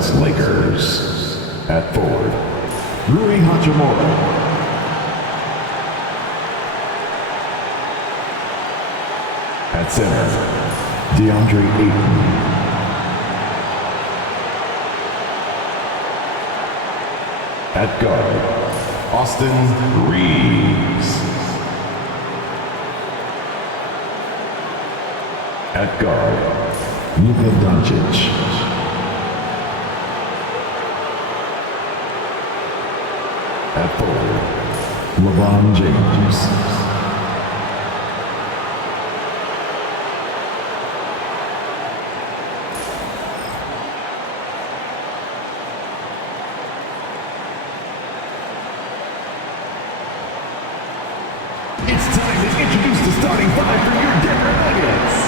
Angeles Lakers. At forward, Rui Hachimura. At center, DeAndre Ayton. At guard, Austin Reeves. At guard, Luka Doncic. At forward, LeBron James. It's time to introduce the starting five for your Denver Nuggets.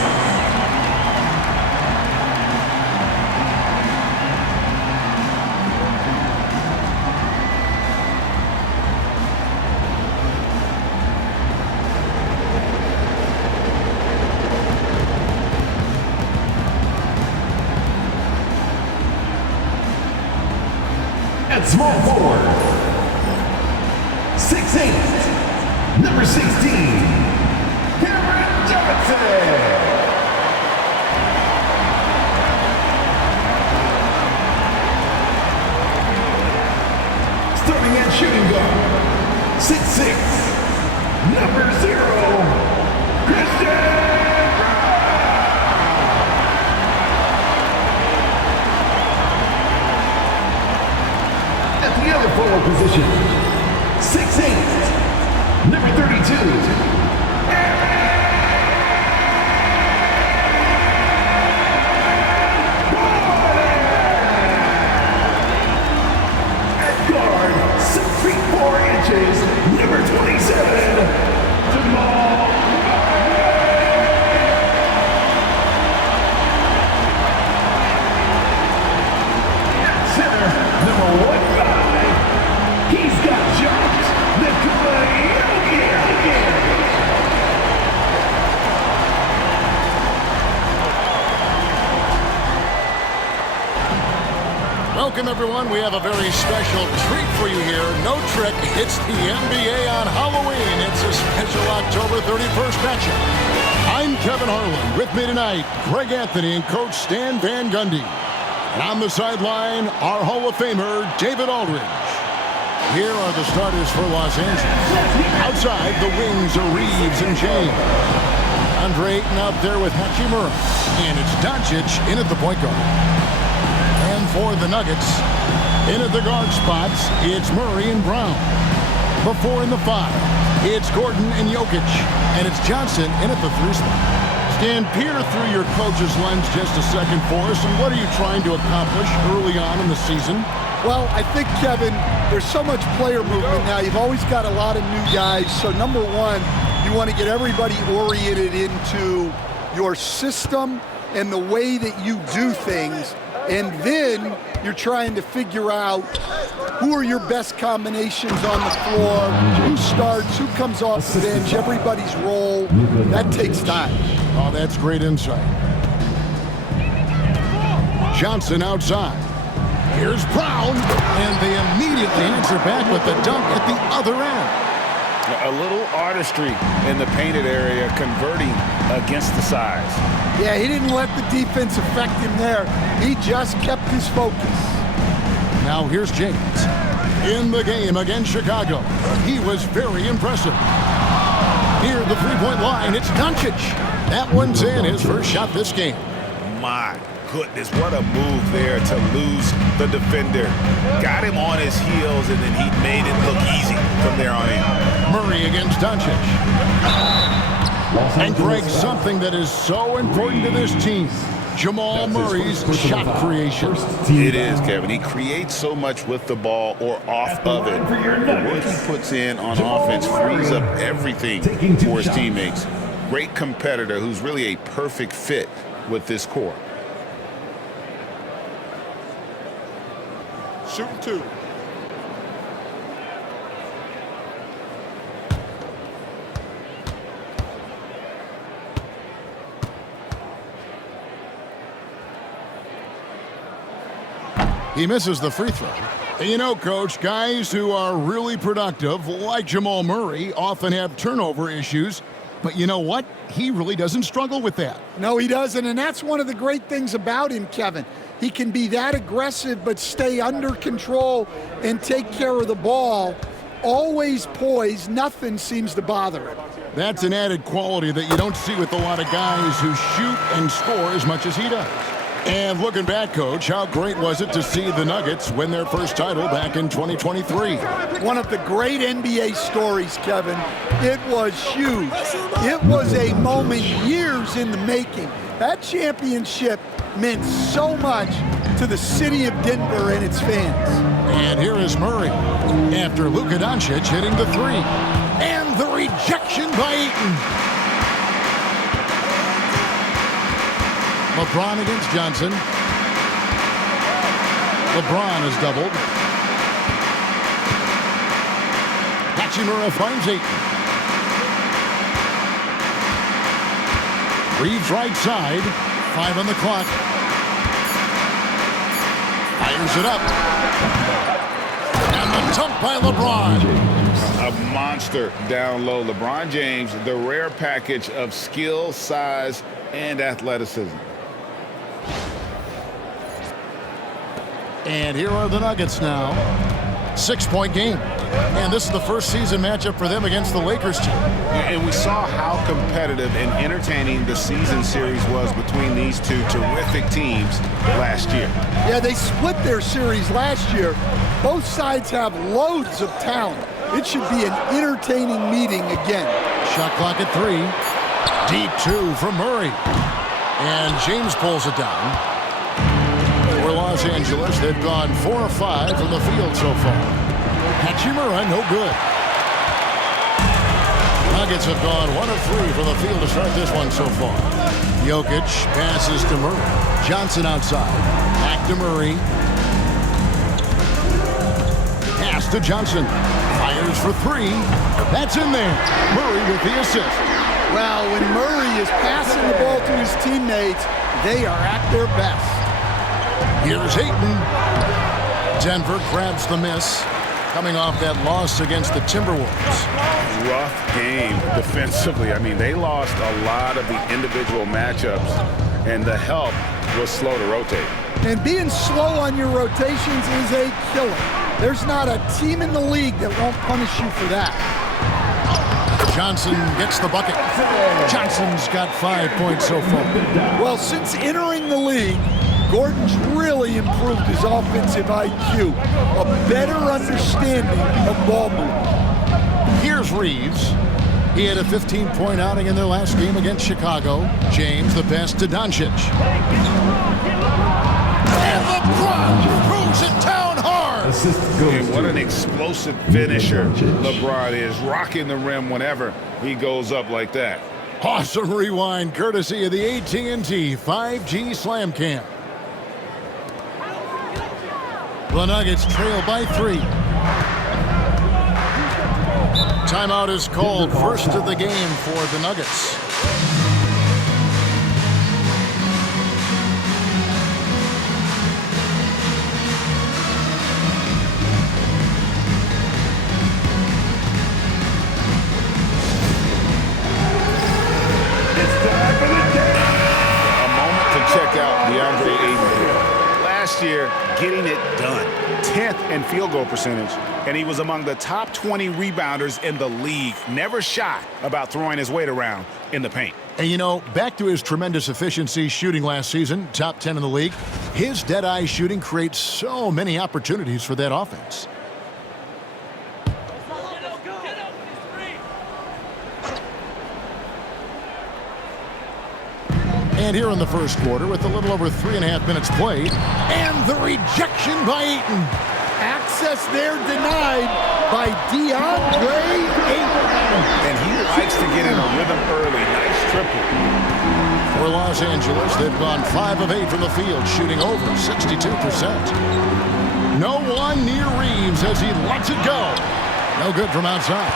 At small forward, 6'8", number 16, KeBron Johnson. Starting at shooting guard, 6'6", number 0, Christian. The other forward position, 6'8", number 32, at guard, 6 feet 4 inches, number 27, Jamal. At center, number 1. He's got jumped. Welcome, everyone. We have a very special treat for you here. No trick. It's the NBA on Halloween. It's a special October 31st matchup. I'm Kevin Harlan. With me tonight, Greg Anthony and Coach Stan Van Gundy. And on the sideline, our Hall of Famer, David Aldridge. Here are the starters for Los Angeles. Outside, the wings are Reeves and James. Andre Ayton out there with Hachimura. And it's Doncic in at the point guard. And for the Nuggets, in at the guard spots, it's Murray and Brown. The 4 and the 5, it's Gordon and Jokic. And it's Johnson in at the 3 spot. Stan, peer through your coach's lens just a second for us. And what are you trying to accomplish early on in the season? Well, I think, Kevin, there's so much player movement now. You've always got a lot of new guys. So, number one, you want to get everybody oriented into your system and the way that you do things. And then you're trying to figure out who are your best combinations on the floor, who starts, who comes off the bench, everybody's role. That takes time. Oh, that's great insight. Johnson outside. Here's Brown, and they immediately answer back with the dunk at the other end. A little artistry in the painted area, converting against the size. Yeah, he didn't let the defense affect him there. He just kept his focus. Now here's James. In the game against Chicago, he was very impressive. Near the three-point line, it's Doncic. That one's in, his first shot this game. My goodness, what a move there to lose the defender. Got him on his heels, and then he made it look easy from there on in. Murray against Doncic. And Greg, something that is so important to this team, Jamal Murray's shot creation. It is, Kevin. He creates so much with the ball or off of it. The work he puts in on offense frees up everything for his teammates. Great competitor who's really a perfect fit with this core. Shooting 2. He misses the free throw. And you know, Coach, guys who are really productive, like Jamal Murray, often have turnover issues. But you know what? He really doesn't struggle with that. No, he doesn't, and that's one of the great things about him, Kevin. He can be that aggressive but stay under control and take care of the ball. Always poised, nothing seems to bother him. That's an added quality that you don't see with a lot of guys who shoot and score as much as he does. And looking back, Coach, how great was it to see the Nuggets win their first title back in 2023? One of the great NBA stories, Kevin. It was huge. It was a moment years in the making. That championship meant so much to the city of Denver and its fans. And here is Murray after Luka Doncic hitting the three. And the rejection by Ayton. LeBron against Johnson. LeBron is doubled. Hachimura finds Ayton. Reeves right side. 5 on the clock. Fires it up. And the dunk by LeBron. A monster down low. LeBron James, the rare package of skill, size, and athleticism. And here are the Nuggets now. 6-point game. And this is the first season matchup for them against the Lakers team. And we saw how competitive and entertaining the season series was between these two terrific teams last year. Yeah, they split their series last year. Both sides have loads of talent. It should be an entertaining meeting again. Shot clock at 3. Deep 2 from Murray. And James pulls it down. For Los Angeles, they've gone 4 of 5 from the field so far. Hachimura, no good. Nuggets have gone 1 of 3 from the field to start this one so far. Jokic passes to Murray. Johnson outside. Back to Murray. Pass to Johnson. Fires for 3. That's in there. Murray with the assist. Well, when Murray is passing the ball to his teammates, they are at their best. Here's Ayton. Denver grabs the miss, coming off that loss against the Timberwolves. Rough game defensively. I mean, they lost a lot of the individual matchups, and the help was slow to rotate. And being slow on your rotations is a killer. There's not a team in the league that won't punish you for that. Johnson gets the bucket. Johnson's got 5 points so far. Well, since entering the league, Gordon's really improved his offensive IQ, a better understanding of ball movement. Here's Reeves. He had a 15-point outing in their last game against Chicago. James the best to Doncic. And LeBron proves it down hard. And what an explosive finisher LeBron is, rocking the rim whenever he goes up like that. Awesome rewind courtesy of the AT&T 5G Slam Cam. The Nuggets trail by 3. Timeout is called. First of the game for the Nuggets. A moment to check out DeAndre Ayton. Last year, getting it done. 10th in field goal percentage, and he was among the top 20 rebounders in the league. Never shy about throwing his weight around in the paint. And you know, back to his tremendous efficiency shooting last season, top 10 in the league, his dead-eye shooting creates so many opportunities for that offense. And here in the first quarter, with a little over 3.5 minutes played, and the rejection by Ayton. Access there denied by DeAndre Ayton. And he likes to get in a rhythm early. Nice triple. For Los Angeles, they've gone 5 of 8 from the field, shooting over 62%. No one near Reeves as he lets it go. No good from outside.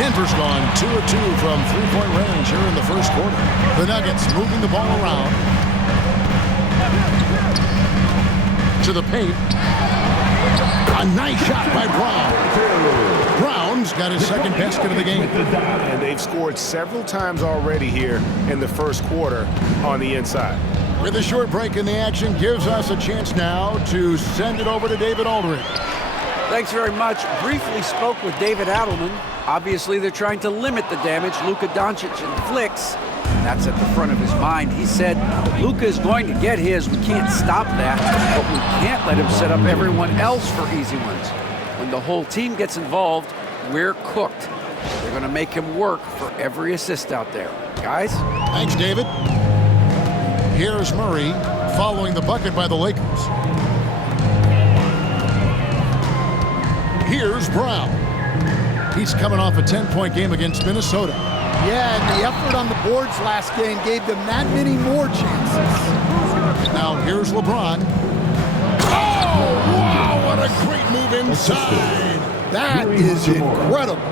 Denver's gone 2 of 2 from 3-point range here in the first quarter. The Nuggets moving the ball around. to the paint. A nice shot by Brown. Brown's got his second basket of the game. And they've scored several times already here in the first quarter on the inside. With a short break in the action, gives us a chance now to send it over to David Aldridge. Thanks very much. Briefly spoke with David Adelman. Obviously, they're trying to limit the damage Luka Doncic inflicts. That's at the front of his mind. He said, Luka is going to get his. We can't stop that, but we can't let him set up everyone else for easy ones. When the whole team gets involved, we're cooked. They're going to make him work for every assist out there. Guys? Thanks, David. Here's Murray following the bucket by the Lakers. Here's Brown. He's coming off a 10-point game against Minnesota. Yeah, and the effort on the boards last game gave them that many more chances. Now here's LeBron. Oh, wow, what a great move inside. That is incredible.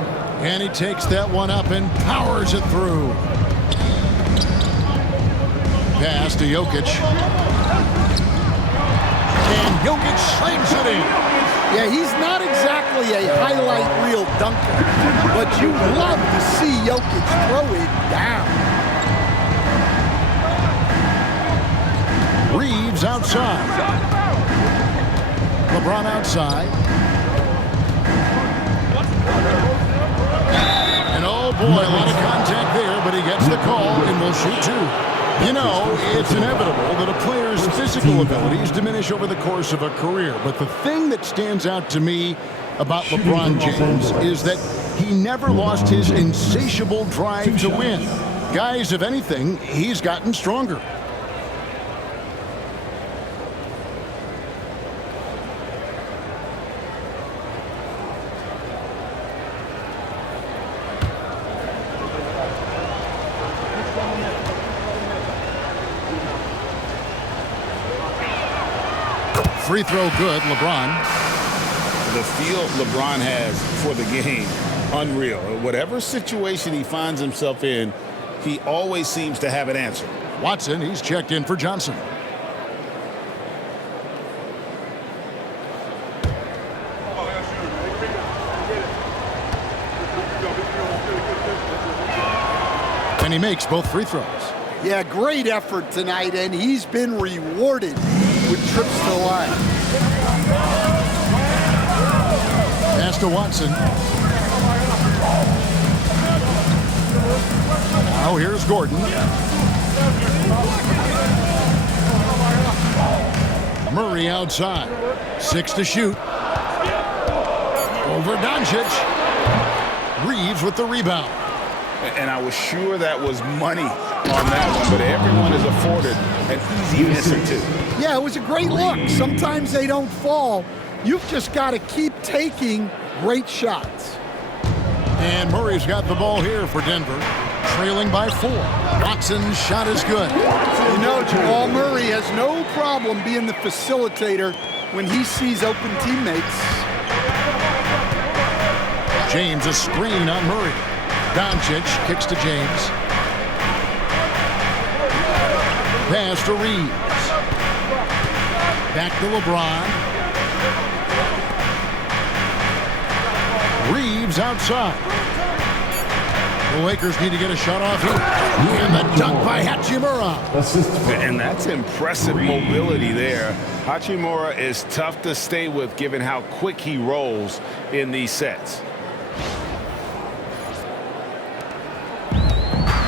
And he takes that one up and powers it through. Pass to Jokic. And Jokic slings it in. Yeah, he's not exactly a highlight reel dunker, but you love to see Jokic throw it down. Reeves outside. LeBron outside. And oh boy, a lot of contact there, but he gets the call and will shoot two. You know, it's inevitable that a player's physical abilities diminish over the course of a career. But the thing that stands out to me about LeBron James is that he never lost his insatiable drive to win. Guys, if anything, he's gotten stronger. Free throw good, LeBron. The feel LeBron has for the game, unreal. Whatever situation he finds himself in, he always seems to have an answer. Watson, he's checked in for Johnson. And he makes both free throws. Yeah, great effort tonight, and he's been rewarded with trips to the line. Pass to Watson. Now here's Gordon. Murray outside. 6 to shoot. Over Doncic. Reeves with the rebound. And I was sure that was money on that one, but everyone is afforded an easy miss or two. Yeah, it was a great look. Sometimes they don't fall. You've just got to keep taking great shots. And Murray's got the ball here for Denver, trailing by 4. Watson's shot is good. You know, Jamal Murray has no problem being the facilitator when he sees open teammates. James, a screen on Murray. Doncic kicks to James. Pass to Reeves. Back to LeBron. Reeves outside. The Lakers need to get a shot off here. And the dunk by Hachimura. And that's impressive mobility there. Hachimura is tough to stay with given how quick he rolls in these sets.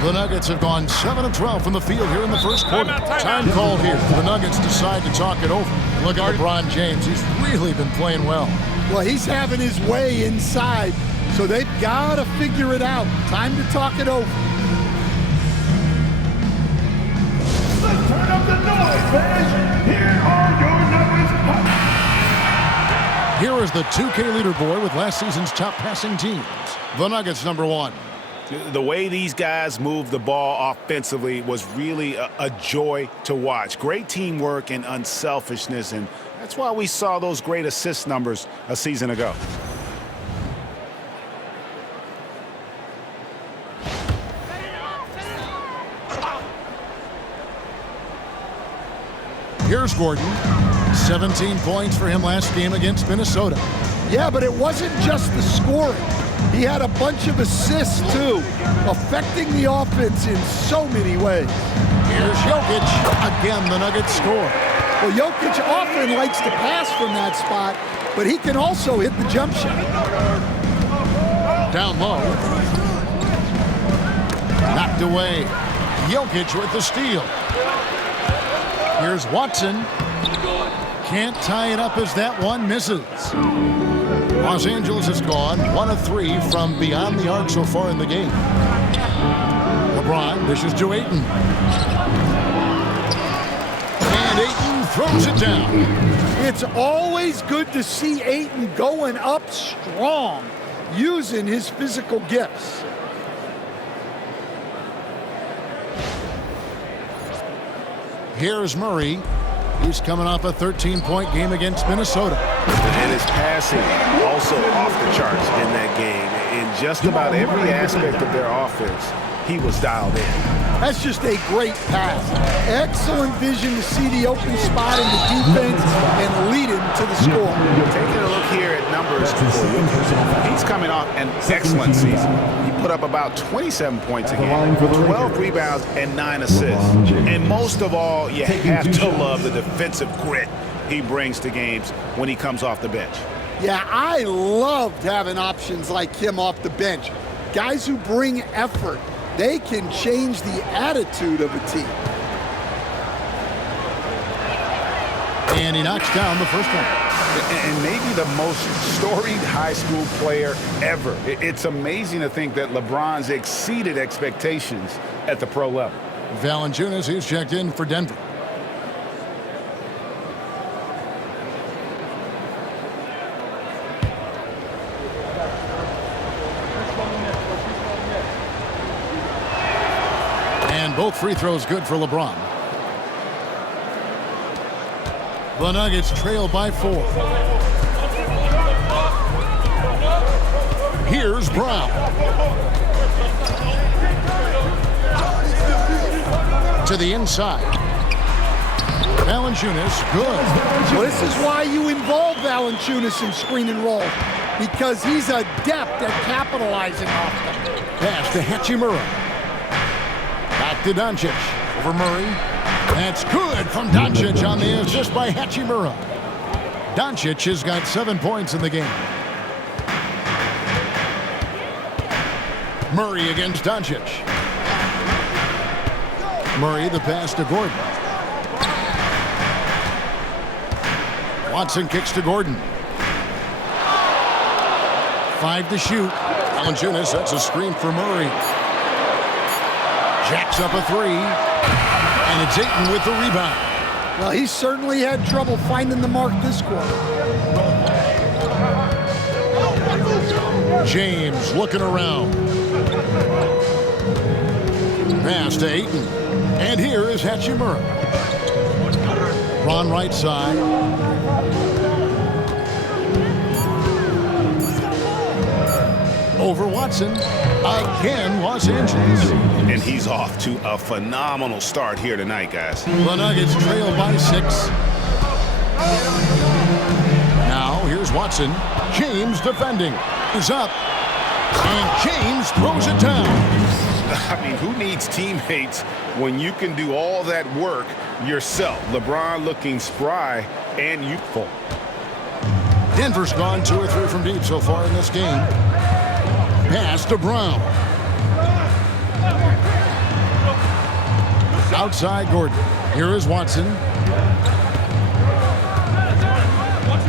The Nuggets have gone 7 of 12 from the field here in the first quarter. Time called here. The Nuggets decide to talk it over. Look at LeBron James. He's really been playing well. Well, he's having his way inside, so they've got to figure it out. Time to talk it over. Let's turn up the noise, fans. Here are your Nuggets. Here is the 2K leaderboard with last season's top passing teams. The Nuggets, number 1. The way these guys move the ball offensively was really a joy to watch. Great teamwork and unselfishness, and that's why we saw those great assist numbers a season ago. Here's Gordon. 17 points for him last game against Minnesota. Yeah, but it wasn't just the scoring. He had a bunch of assists, too, affecting the offense in so many ways. Here's Jokic. Again, the Nuggets score. Well, Jokic often likes to pass from that spot, but he can also hit the jump shot. Down low. Knocked away. Jokic with the steal. Here's Watson. Can't tie it up as that one misses. Los Angeles has gone 1 of 3 from beyond the arc so far in the game. LeBron dishes to Ayton. And Ayton throws it down. It's always good to see Ayton going up strong, using his physical gifts. Here's Murray. He's coming off a 13-point game against Minnesota. And his passing also off the charts in that game. In just about every aspect of their offense, he was dialed in. That's just a great pass. Excellent vision to see the open spot in the defense and lead him to the score. Taking a look here at numbers for Jokic, he's coming off an excellent season. He put up about 27 points a game, 12 rebounds, and 9 assists. And most of all, you have to love the defensive grit he brings to games when he comes off the bench. Yeah, I loved having options like him off the bench. Guys who bring effort. They can change the attitude of a team. And he knocks down the first one. And maybe the most storied high school player ever. It's amazing to think that LeBron's exceeded expectations at the pro level. Valanciunas is checked in for Denver. Both free throws good for LeBron. The Nuggets trail by 4. Here's Brown. To the inside. Valanciunas, good. Well, this is why you involve Valanciunas in screen and roll, because he's adept at capitalizing off them. Pass to Hachimura. Back to Doncic. Over Murray. That's good from Doncic on the assist by Hachimura. Doncic has got 7 points in the game. Murray against Doncic. Murray the pass to Gordon. Watson kicks to Gordon. 5 to shoot. Valanciunas sets a screen for Murray. Jacks up a 3, and it's Ayton with the rebound. Well, he certainly had trouble finding the mark this quarter. James looking around. Pass to Ayton, and here is Hachimura. Ron right side. Over Watson. Again, Los Angeles. And he's off to a phenomenal start here tonight, guys. The Nuggets trail by 6. Now, here's Watson. James defending. Is up. And James throws it down. I mean, who needs teammates when you can do all that work yourself? LeBron looking spry and youthful. Denver's gone 2 or 3 from deep so far in this game. Pass to Brown. Outside Gordon. Here is Watson.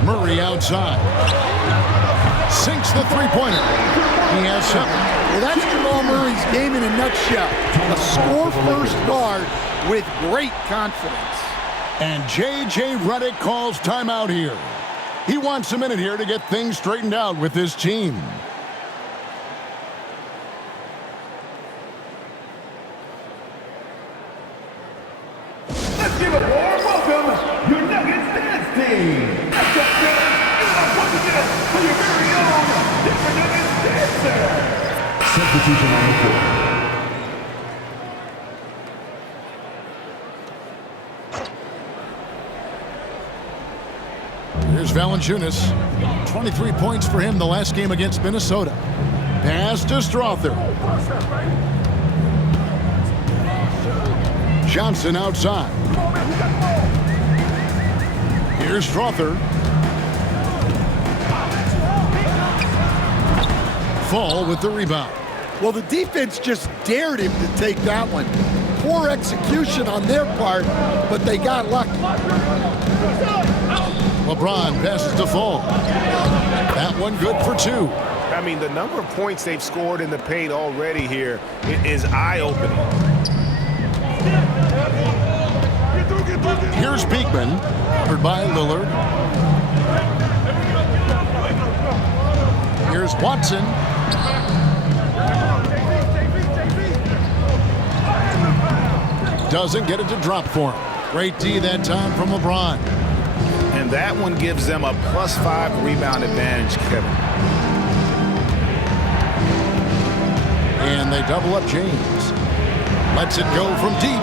Murray outside. Sinks the three-pointer. He has 7. Well, that's Jamal Murray's game in a nutshell. A score-first guard with great confidence. And J.J. Redick calls timeout here. He wants a minute here to get things straightened out with his team. Let's give a warm welcome, your Nuggets dance team. Let's go, guys. Once again, for your very own Denver Nuggets dancer. Substitution on the court. Here's Valanciunas. 23 points for him the last game against Minnesota. Pass to Strother. Johnson outside. Here's Strother. Fall with the rebound. Well, the defense just dared him to take that one. Poor execution on their part, but they got lucky. LeBron passes to Fall. That one good for 2. I mean, the number of points they've scored in the paint already here is eye-opening. Here's Beekman, covered by Lillard. Here's Watson. Doesn't get it to drop for him. Great D that time from LeBron. And that one gives them a +5 rebound advantage, Kevin. And they double up James. Lets it go from deep.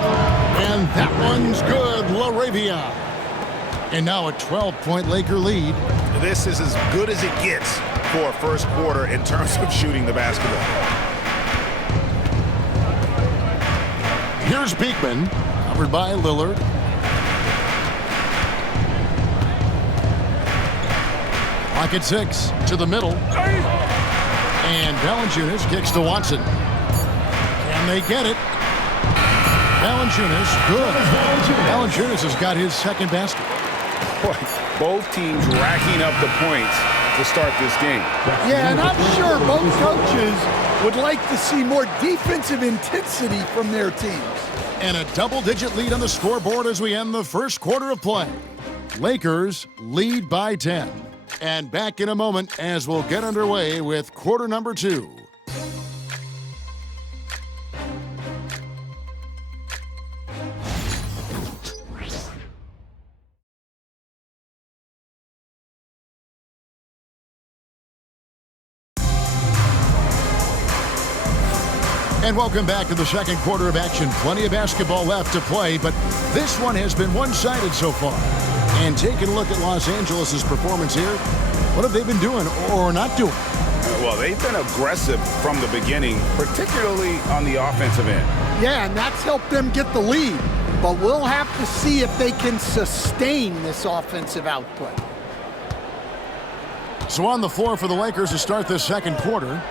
And that one's good, LaRavia. And now a 12-point Laker lead. This is as good as it gets for a first quarter in terms of shooting the basketball. Here's Beekman, covered by Lillard. Pocket 6 to the middle. And Valanciunas kicks to Watson. And they get it. Valanciunas, good. Valanciunas has got his second basket. Boy, both teams racking up the points to start this game. Yeah, and I'm sure both coaches would like to see more defensive intensity from their teams. And a double-digit lead on the scoreboard as we end the first quarter of play. Lakers lead by 10. And back in a moment as we'll get underway with quarter number 2. And welcome back to the second quarter of action. Plenty of basketball left to play, but this one has been one-sided so far. And taking a look at Los Angeles' performance here, what have they been doing or not doing? Well, they've been aggressive from the beginning, particularly on the offensive end. Yeah, and that's helped them get the lead. But we'll have to see if they can sustain this offensive output. So on the floor for the Lakers to start this second quarter,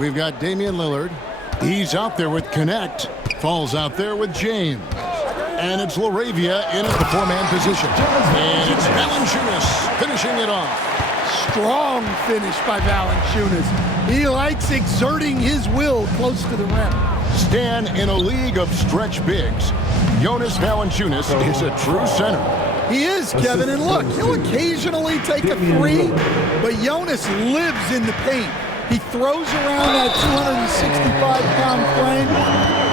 we've got Damian Lillard. He's out there with Connect. Falls out there with James. And it's LaRavia in at the 4-man position. And it's Valanciunas finishing it off. Strong finish by Valanciunas. He likes exerting his will close to the rim. Stan, in a league of stretch bigs, Jonas Valanciunas is a true center. He is, Kevin. And look, he'll occasionally take a three, but Jonas lives in the paint. He throws around that 265-pound frame.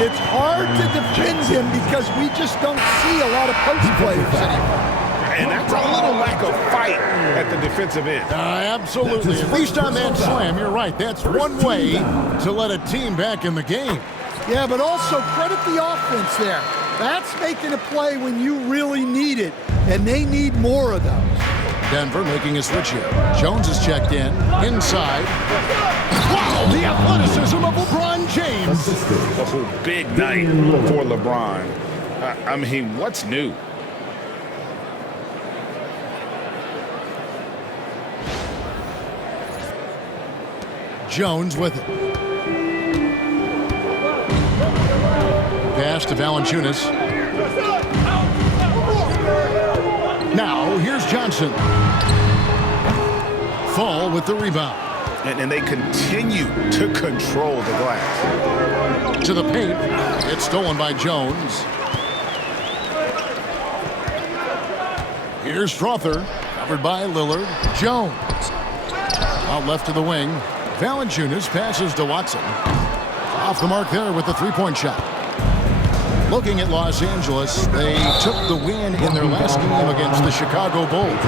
It's hard to defend him because we just don't see a lot of post players anymore. And that's a little lack of fight at the defensive end. Absolutely. At least on that slam, you're right. That's one way to let a team back in the game. Yeah, but also credit the offense there. That's making a play when you really need it, and they need more of those. Denver making a switch here. Jones is checked in. Inside. Wow, the athleticism of LeBron James. Oh, big night for LeBron. I mean, what's new? Jones with it. Pass to Valanciunas. Now, here's Johnson. Fall with the rebound. And they continue to control the glass. To the paint. It's stolen by Jones. Here's Strother. Covered by Lillard. Jones. Out left to the wing. Valanciunas passes to Watson. Off the mark there with the three-point shot. Looking at Los Angeles, they took the win in their last game against the Chicago Bulls.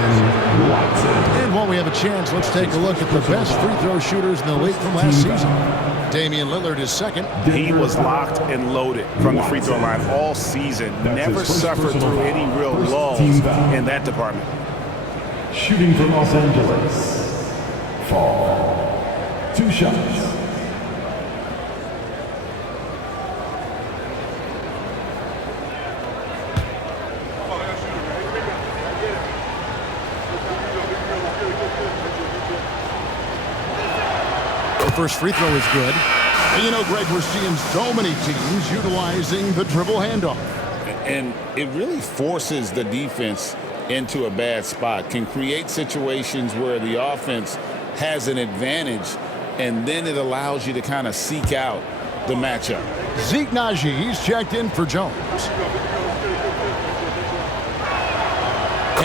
And while we have a chance, let's take a look at the best free throw shooters in the league from last season. Damian Lillard is second. He was locked and loaded from the free throw line all season. Never suffered through any real lulls in that department. Shooting from Los Angeles. Fall. 2 shots. The first free throw is good. And you know, Greg, we're seeing so many teams utilizing the dribble handoff. And it really forces the defense into a bad spot, can create situations where the offense has an advantage, and then it allows you to kind of seek out the matchup. Zeke Naji, he's checked in for Jones.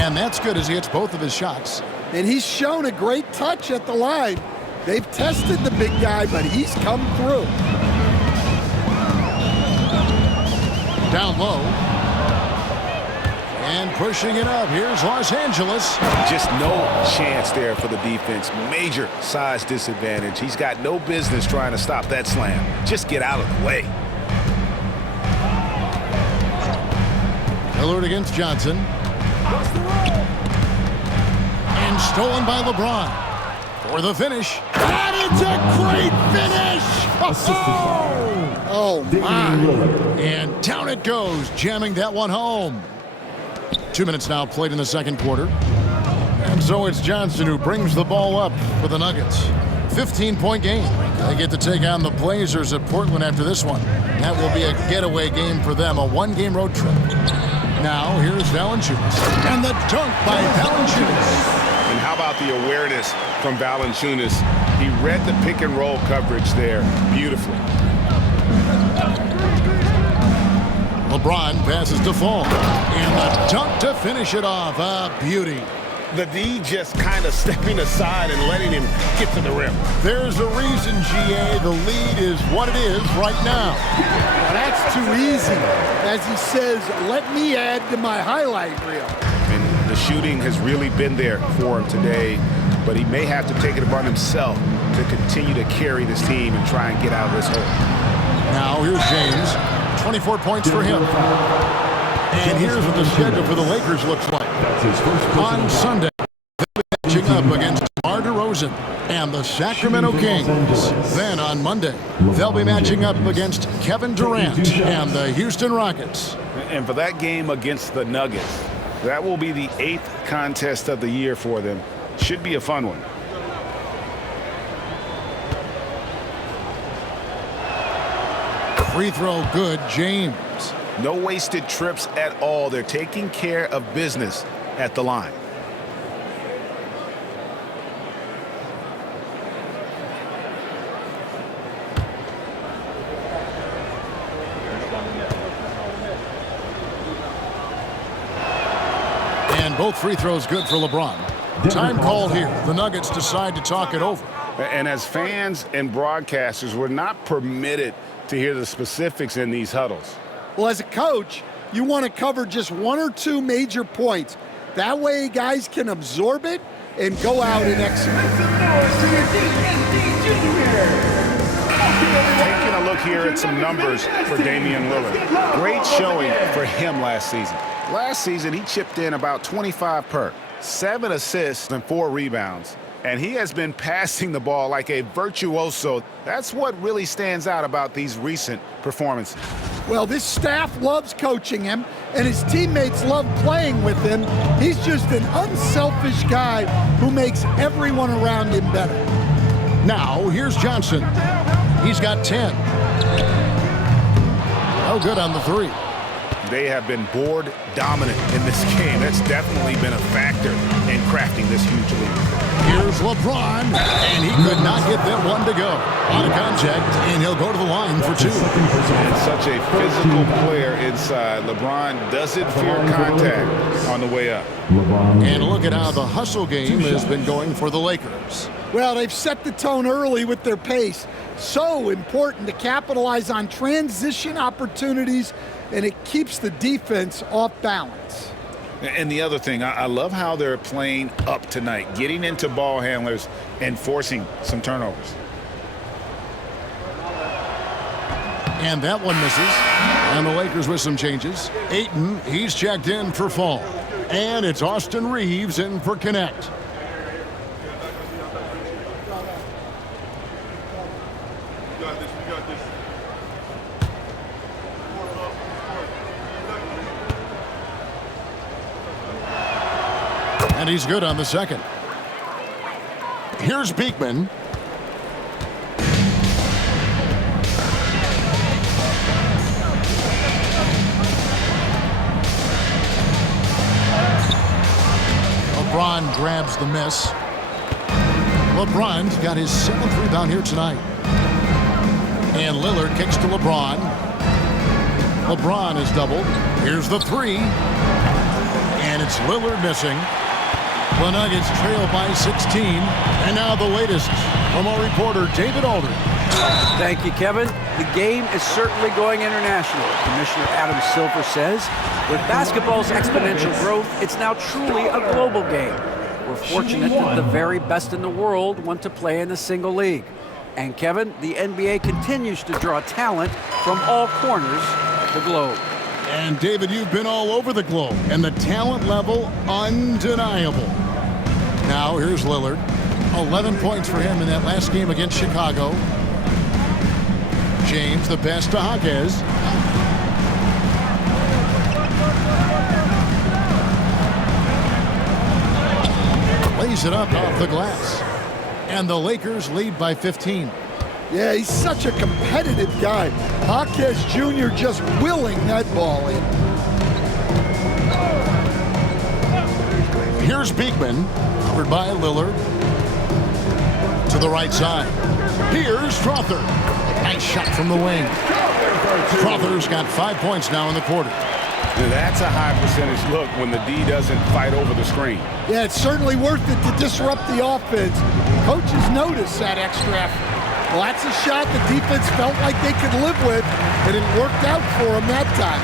And that's good as he hits both of his shots. And he's shown a great touch at the line. They've tested the big guy, but he's come through. Down low. And pushing it up. Here's Los Angeles. Just no chance there for the defense. Major size disadvantage. He's got no business trying to stop that slam. Just get out of the way. Lillard against Johnson. And stolen by LeBron. For the finish. And it's a great finish! Oh, my. And down it goes, jamming that one home. 2 minutes now played in the second quarter. And so it's Johnson who brings the ball up for the Nuggets. 15-point game. They get to take on the Blazers at Portland after this one. That will be a getaway game for them, a one-game road trip. Now, here's Valanciunas. And the dunk by Valanciunas. And how about the awareness from Valanciunas? He read the pick and roll coverage there beautifully. LeBron passes to Fall. And the dunk to finish it off. A beauty. The D just kind of stepping aside and letting him get to the rim. There's a reason, GA, the lead is what it is right now. Well, that's too easy. As he says, let me add to my highlight reel. And the shooting has really been there for him today, but he may have to take it upon himself to continue to carry this team and try and get out of this hole. Now here's James. 24 points for him. And here's what the schedule for the Lakers looks like. On Sunday, they'll be matching up against DeMar DeRozan and the Sacramento Kings. Then on Monday, they'll be matching up against Kevin Durant and the Houston Rockets. And for that game against the Nuggets, that will be the 8th contest of the year for them. Should be a fun one. Free throw good, James. No wasted trips at all. They're taking care of business at the line. And both free throws good for LeBron. Time called here. The Nuggets decide to talk it over. And as fans and broadcasters, we're not permitted to hear the specifics in these huddles. Well, as a coach, you want to cover just 1 or 2 major points. That way guys can absorb it and go out and execute. Taking a look here at some numbers for Damian Lillard. Great showing for him last season. Last season, he chipped in about 25 per, 7 assists and 4 rebounds. And he has been passing the ball like a virtuoso. That's what really stands out about these recent performances. Well, this staff loves coaching him, and his teammates love playing with him. He's just an unselfish guy who makes everyone around him better. Now, here's Johnson. He's got 10. Oh, good on the 3. They have been board dominant in this game. That's definitely been a factor in crafting this huge lead. Here's LeBron, and he could not get that one to go. On contact, and he'll go to the line for 2. And such a physical player inside. LeBron doesn't fear contact on the way up. And look at how the hustle game has been going for the Lakers. Well, they've set the tone early with their pace. So important to capitalize on transition opportunities, and it keeps the defense off balance. And the other thing, I love how they're playing up tonight, getting into ball handlers and forcing some turnovers. And that one misses. And the Lakers with some changes. Ayton, he's checked in for Fall. And it's Austin Reeves in for Connect. And he's good on the second. Here's Beekman. LeBron grabs the miss. LeBron's got his 7th rebound here tonight. And Lillard kicks to LeBron. LeBron is doubled. Here's the 3. And it's Lillard missing. The Nuggets trail by 16. And now the latest from our reporter, David Aldridge. Thank you, Kevin. The game is certainly going international. Commissioner Adam Silver says, with basketball's exponential growth, it's now truly a global game. We're fortunate that the very best in the world want to play in a single league. And Kevin, the NBA continues to draw talent from all corners of the globe. And David, you've been all over the globe, and the talent level undeniable. Now here's Lillard. 11 points for him in that last game against Chicago. James, the pass to Jaquez. Lays it up off the glass. And the Lakers lead by 15. Yeah, he's such a competitive guy. Jaquez Jr. just willing that ball in. Here's Beekman, covered by Lillard. To the right side. Here's Strother. Nice shot from the wing. Strother's got 5 points now in the quarter. That's a high percentage look when the D doesn't fight over the screen. Yeah, it's certainly worth it to disrupt the offense. Coaches notice that extra effort. Well, that's a shot the defense felt like they could live with, and it worked out for them that time.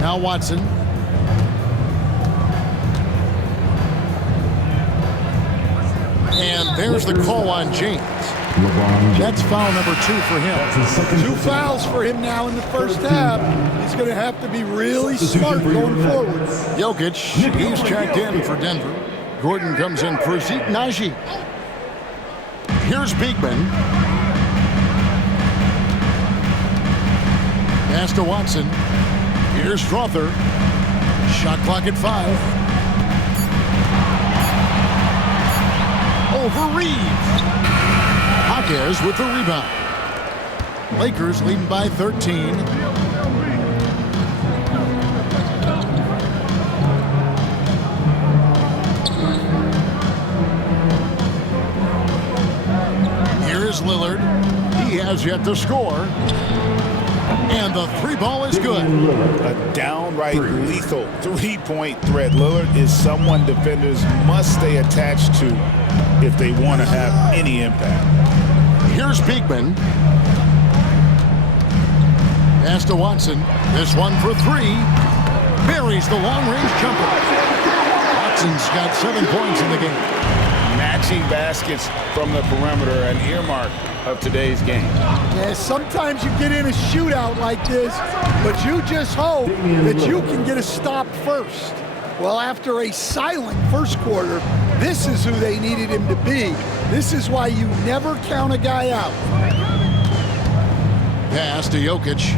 Now Watson. And there's the call on James. That's foul number 2 for him. 2 fouls for him now in the first half. He's going to have to be really smart going forward. Jokic, he's checked in for Denver. Gordon comes in for Najee. Here's Beekman. Pass to Watson. Here's Strother. Shot clock at 5. Over Reeves. Jaquez with the rebound. Lakers leading by 13. Here's Lillard. He has yet to score. And the 3 ball is good. A downright lethal 3-point threat. Lillard is someone defenders must stay attached to if they want to have any impact. Here's Beekman. Pass to Watson. This one for 3. Buries the long-range jumper. Watson's got 7 points in the game. Matching baskets from the perimeter, an earmark of today's game. Yeah, sometimes you get in a shootout like this, but you just hope that you can get a stop first. Well, after a silent first quarter, this is who they needed him to be. This is why you never count a guy out. Pass to Jokic.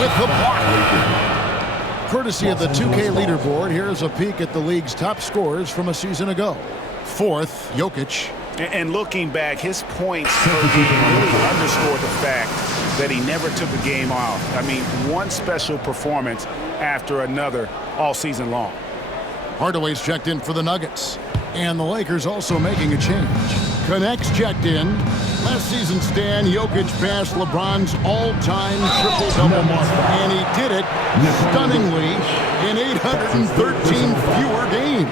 With the block. Courtesy of the 2K leaderboard, here's a peek at the league's top scorers from a season ago. 4th, Jokic. And looking back, his points really underscore the fact that he never took a game off. I mean, one special performance after another all season long. Hardaway's checked in for the Nuggets. And the Lakers also making a change. Connects checked in. Last season, Stan, Jokic passed LeBron's all-time triple-double mark. And he did it stunningly in 813 fewer games.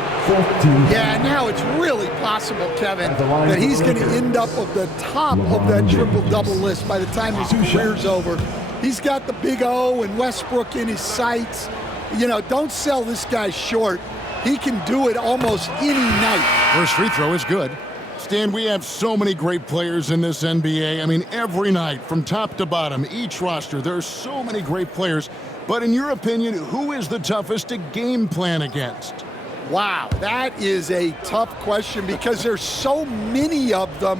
Yeah, now it's really possible, Kevin, that he's going to end up at the top of that triple-double list by the time his career's over. He's got the big O and Westbrook in his sights. You know, don't sell this guy short. He can do it almost any night. First free throw is good. Stan, we have so many great players in this NBA. I mean, every night, from top to bottom, each roster, there are so many great players. But in your opinion, who is the toughest to game plan against? Wow, that is a tough question because there's so many of them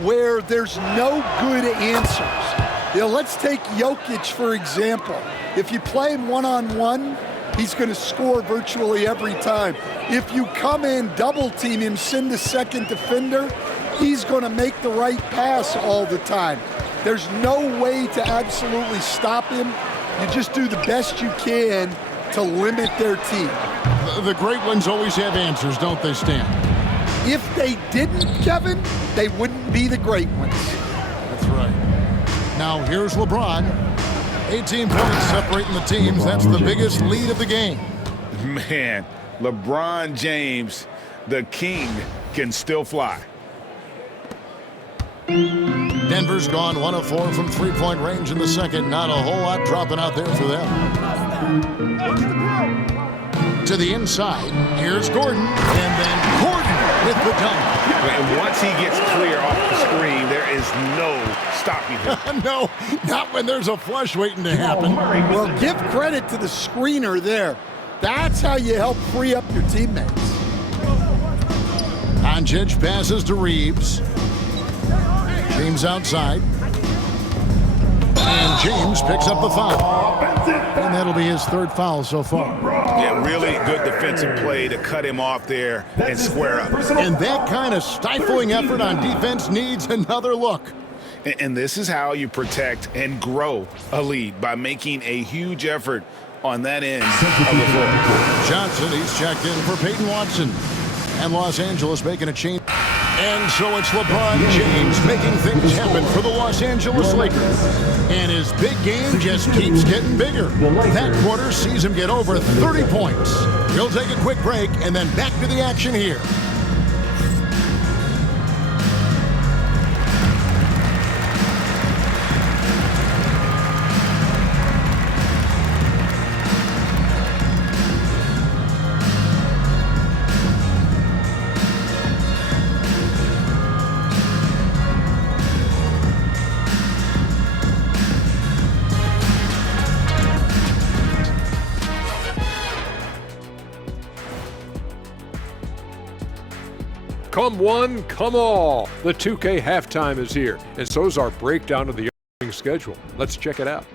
where there's no good answers. You know, let's take Jokic, for example. If you play him one-on-one, he's going to score virtually every time. If you come in, double team him, send a second defender, he's going to make the right pass all the time. There's no way to absolutely stop him. You just do the best you can to limit their team. The great ones always have answers, don't they, Stan? If they didn't, Kevin, they wouldn't be the great ones. That's right. Now here's LeBron. 18 points separating the teams. That's the biggest lead of the game. Man, LeBron James, the king, can still fly. Denver's gone 1 of 4 from three-point range in the second. Not a whole lot dropping out there for them. To the inside, here's Gordon, and then Gordon with the dunk. And once he gets clear off the screen, there is no stopping him. No, not when there's a flush waiting to happen. Well, give credit to the screener there. That's how you help free up your teammates. Doncic passes to Reeves. James outside. And James picks up the foul. And that'll be his third foul so far. Yeah, really good defensive play to cut him off there and square up. And that kind of stifling effort on defense needs another look. And this is how you protect and grow a lead, by making a huge effort on that end of the floor. Johnson, he's checked in for Peyton Watson. And Los Angeles making a change. And so it's LeBron James making things happen for the Los Angeles Lakers. And his big game just keeps getting bigger. That quarter sees him get over 30 points. He'll take a quick break and then back to the action here. Come one, come all. The 2K halftime is here, and so is our breakdown of the upcoming schedule. Let's check it out.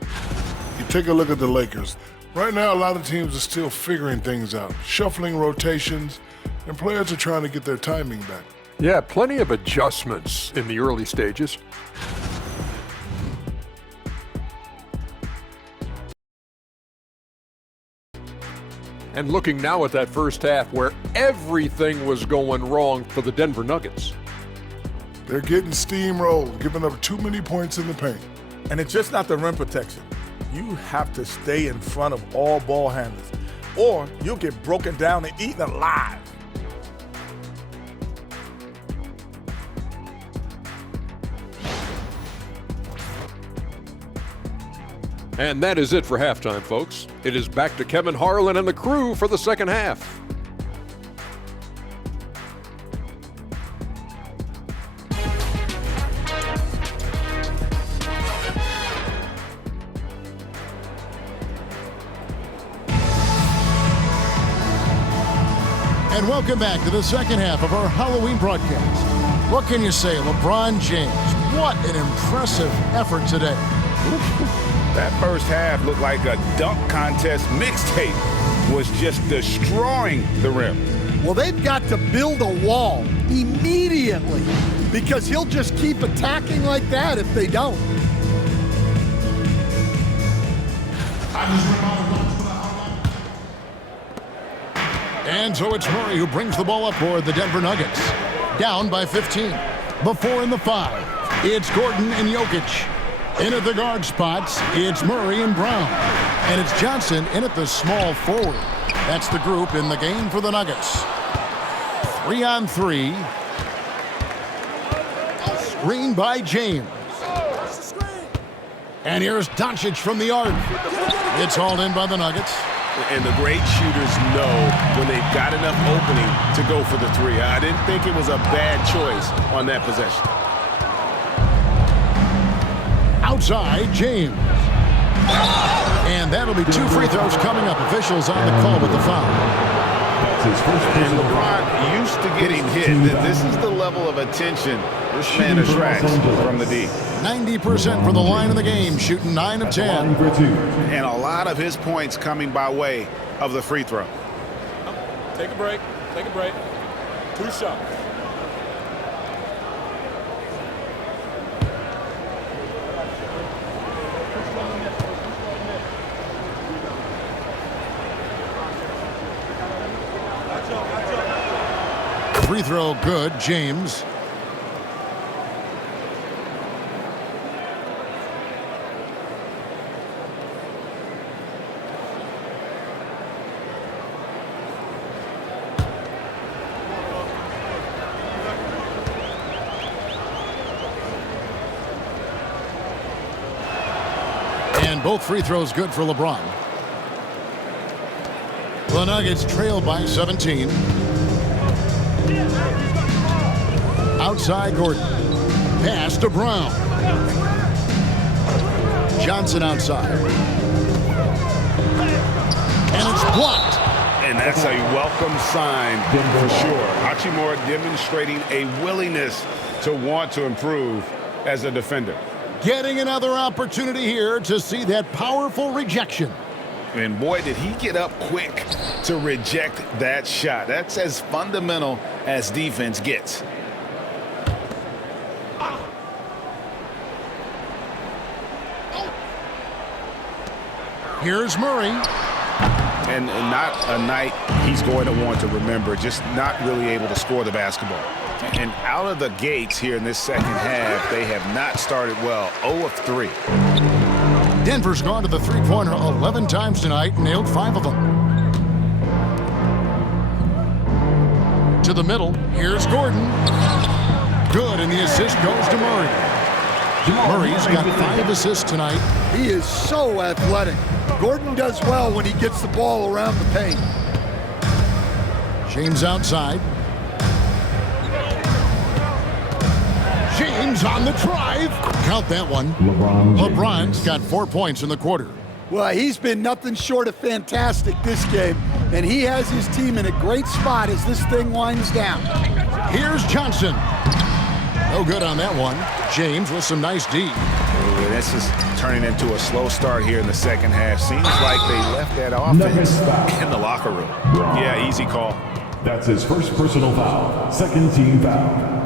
You take a look at the Lakers. Right now, a lot of teams are still figuring things out, shuffling rotations, and players are trying to get their timing back. Yeah, plenty of adjustments in the early stages. And looking now at that first half where everything was going wrong for the Denver Nuggets. They're getting steamrolled, giving up too many points in the paint. And it's just not the rim protection. You have to stay in front of all ball handlers, or you'll get broken down and eaten alive. And that is it for halftime, folks. It is back to Kevin Harlan and the crew for the second half. And welcome back to the second half of our Halloween broadcast. What can you say, LeBron James? What an impressive effort today. That first half looked like a dunk contest mixtape. Was just destroying the rim. Well, they've got to build a wall immediately because he'll just keep attacking like that if they don't. And so it's Murray who brings the ball up for the Denver Nuggets. Down by 15. Before in the 5. It's Gordon and Jokic. In at the guard spots, it's Murray and Brown. And it's Johnson in at the small forward. That's the group in the game for the Nuggets. 3-on-3. Screen by James. And here's Doncic from the arc. It's hauled in by the Nuggets. And the great shooters know when they've got enough opening to go for the three. I didn't think it was a bad choice on that possession. Outside, James. And that'll be 2 free throws coming up. Officials on the call with the foul. And LeBron used to getting hit. This is the level of attention this man attracts from the D. 90% for the line of the game, shooting 9 of 10. And a lot of his points coming by way of the free throw. Take a break. Take a break. 2 shots. Free throw good, James. And both free throws good for LeBron. The Nuggets trail by 17. Outside Gordon. Pass to Brown. Johnson outside. And it's blocked. And that's a welcome sign for sure. Hachimura demonstrating a willingness to want to improve as a defender. Getting another opportunity here to see that powerful rejection. And boy, did he get up quick to reject that shot. That's as fundamental as defense gets. Here's Murray. And not a night he's going to want to remember, just not really able to score the basketball. And out of the gates here in this second half, they have not started well. 0 of 3. Denver's gone to the three-pointer 11 times tonight, nailed 5 of them. To the middle, here's Gordon. Good, and the assist goes to Murray. Murray's got 5 assists tonight. He is so athletic. Gordon does well when he gets the ball around the paint. James outside. James on the drive. Count that one. LeBron's got 4 points in the quarter. Well, he's been nothing short of fantastic this game, and he has his team in a great spot as this thing winds down. Here's Johnson. No good on that one. James with some nice D. This is turning into a slow start here in the second half. Seems like they left that offense in the locker room. Yeah, easy call. That's his first personal foul. Second team foul.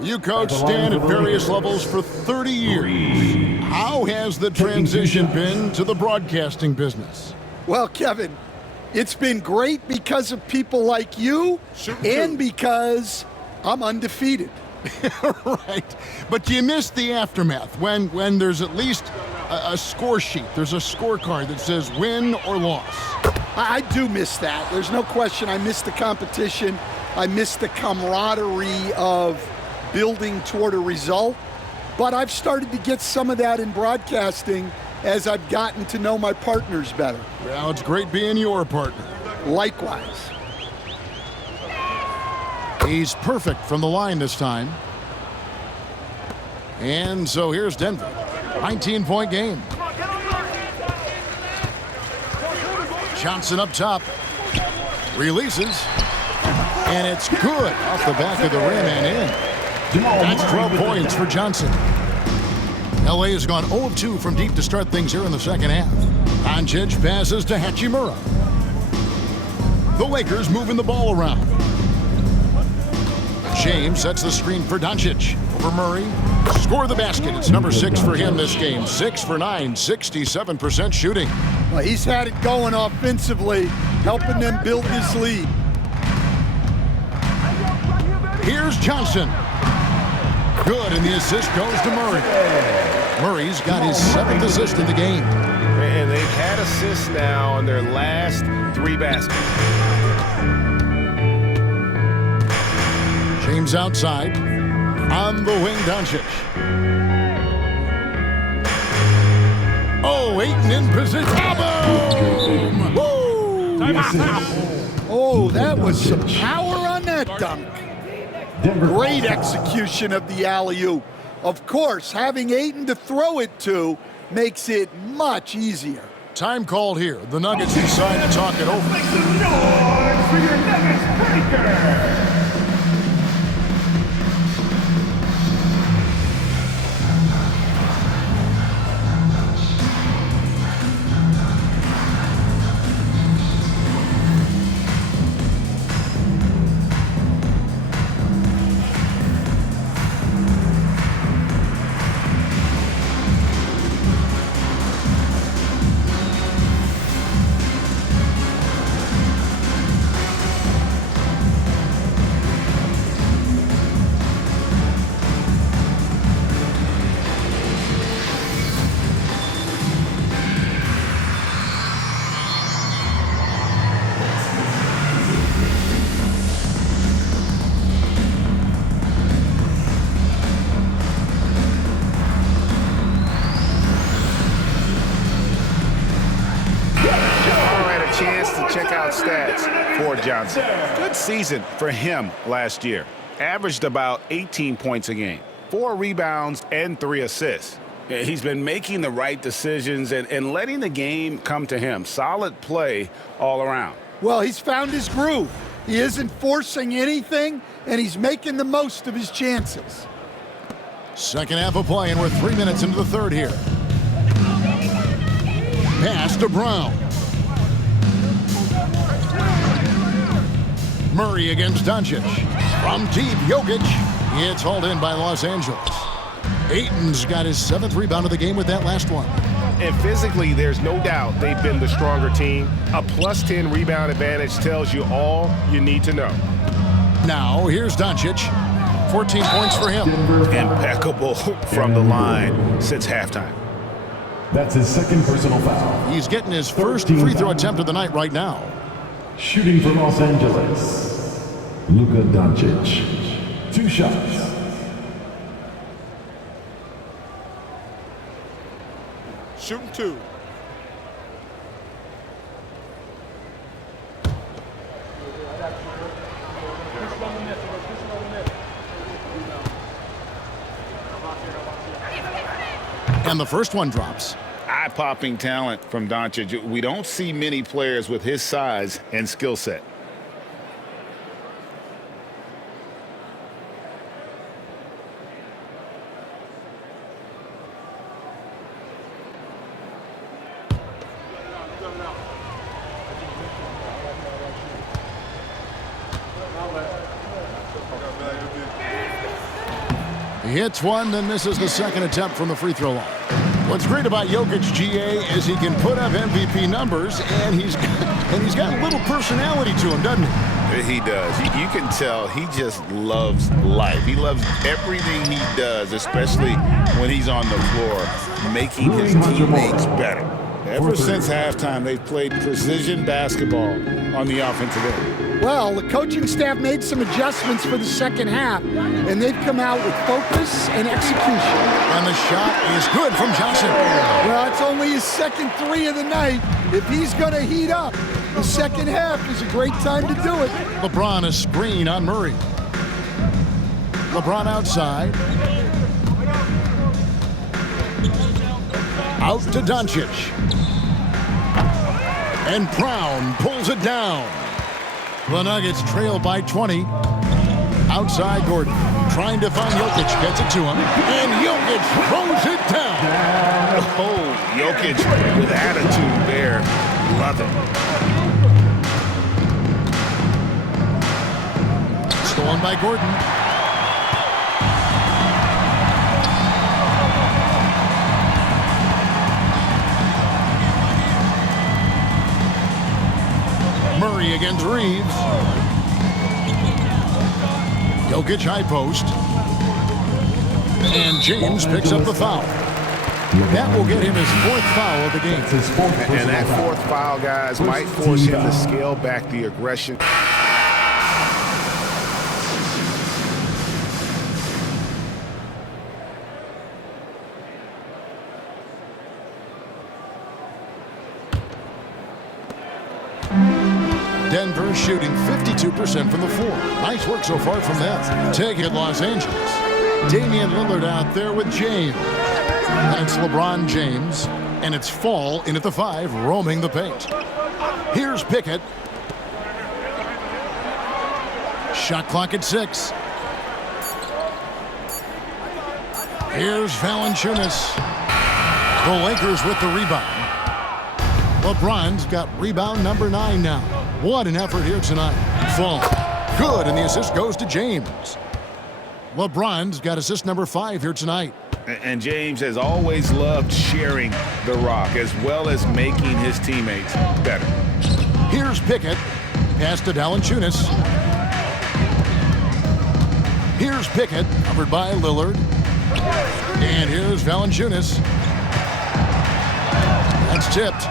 You coached Stan at various levels for 30 years. How has the transition been to the broadcasting business? Well, Kevin, it's been great because of people like you and because I'm undefeated. Right. But you missed the aftermath when there's at least a score sheet. There's a scorecard that says win or loss. I do miss that. There's no question. I miss the competition. I miss the camaraderie of building toward a result. But I've started to get some of that in broadcasting as I've gotten to know my partners better. Well, it's great being your partner. Likewise. He's perfect from the line this time. And so here's Denver. 19-point game. Johnson up top. Releases. And it's good off the back of the rim and in. That's 12 points for Johnson. LA has gone 0 of 2 from deep to start things here in the second half. Doncic passes to Hachimura. The Lakers moving the ball around. James sets the screen for Doncic. Over Murray. Score the basket. It's number 6 for him this game. 6 for 9, 67% shooting. Well, he's had it going offensively, helping them build this lead. Here's Johnson. Good, and the assist goes to Murray. Murray's got his 7th assist in the game. And they've had assists now on their last 3 baskets. James outside. On the wing, Doncic. Oh, Ayton in position. Boom! Woo! Oh, that was some power on that dunk. Great execution of the alley-oop. Of course, having Ayton to throw it to makes it much easier. Time called here. The Nuggets decide to talk it over. Make some noise for your Nuggets breaker. For Johnson. Good season for him last year. Averaged about 18 points a game, 4 rebounds, and 3 assists. He's been making the right decisions and letting the game come to him. Solid play all around. Well, he's found his groove. He isn't forcing anything, and he's making the most of his chances. Second half of play, and we're 3 minutes into the third here. Pass to Brown. Murray against Doncic. From deep, Jokic. It's hauled in by Los Angeles. Ayton's got his 7th rebound of the game with that last one. And physically, there's no doubt they've been the stronger team. A plus 10 rebound advantage tells you all you need to know. Now, here's Doncic. 14 points for him. Impeccable from the line since halftime. That's his 2nd personal foul. He's getting his first free throw attempt of the night right now. Shooting for Los Angeles, Luka Doncic. 2 shots. Shooting 2. And the first one drops. Eye-popping talent from Doncic. We don't see many players with his size and skill set. He hits one, then misses the second attempt from the free throw line. What's great about Jokic, GA, is he can put up MVP numbers, and he's got a little personality to him, doesn't he? He does. You can tell he just loves life. He loves everything he does, especially when he's on the floor, making his teammates better. Ever since halftime, they've played precision basketball on the offensive end. Well, the coaching staff made some adjustments for the second half, and they've come out with focus and execution. And the shot is good from Johnson. Well, it's only his 2nd 3 of the night. If he's going to heat up, the second half is a great time to do it. LeBron a screen on Murray. LeBron outside. Out to Doncic. And Brown pulls it down. The Nuggets trail by 20. Outside Gordon. Trying to find Jokic. Gets it to him. And Jokic throws it down. Oh, Jokic with attitude there. Love it. Stolen by Gordon. Murray against Reeves. Jokic high post. And James picks up the foul. That will get him his 4th foul of the game. And that 4th foul, guys, might force him to scale back the aggression. Denver shooting 52% from the floor. Nice work so far from them. Take it, Los Angeles. Damian Lillard out there with James. And it's LeBron James. And it's Fall in at the 5, roaming the paint. Here's Pickett. Shot clock at 6. Here's Valanciunas. The Lakers with the rebound. LeBron's got rebound number 9 now. What an effort here tonight. Fall. Good, and the assist goes to James. LeBron's got assist number 5 here tonight. And James has always loved sharing the rock as well as making his teammates better. Here's Pickett. Pass to Valanciunas. Here's Pickett, covered by Lillard. And here's Valanciunas. That's tipped.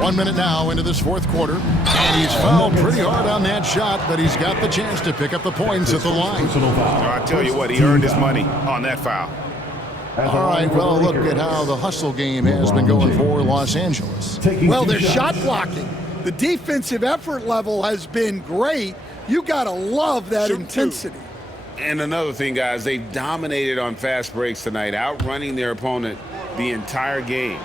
1 minute now into this 4th quarter. And he's fouled pretty hard on that shot, but he's got the chance to pick up the points at the line. I tell you what, he earned his money on that foul. All right, well, look at how the hustle game has been going for Los Angeles. Well, they're shot blocking. The defensive effort level has been great. You got to love that intensity. And another thing, guys, they've dominated on fast breaks tonight, outrunning their opponent the entire game.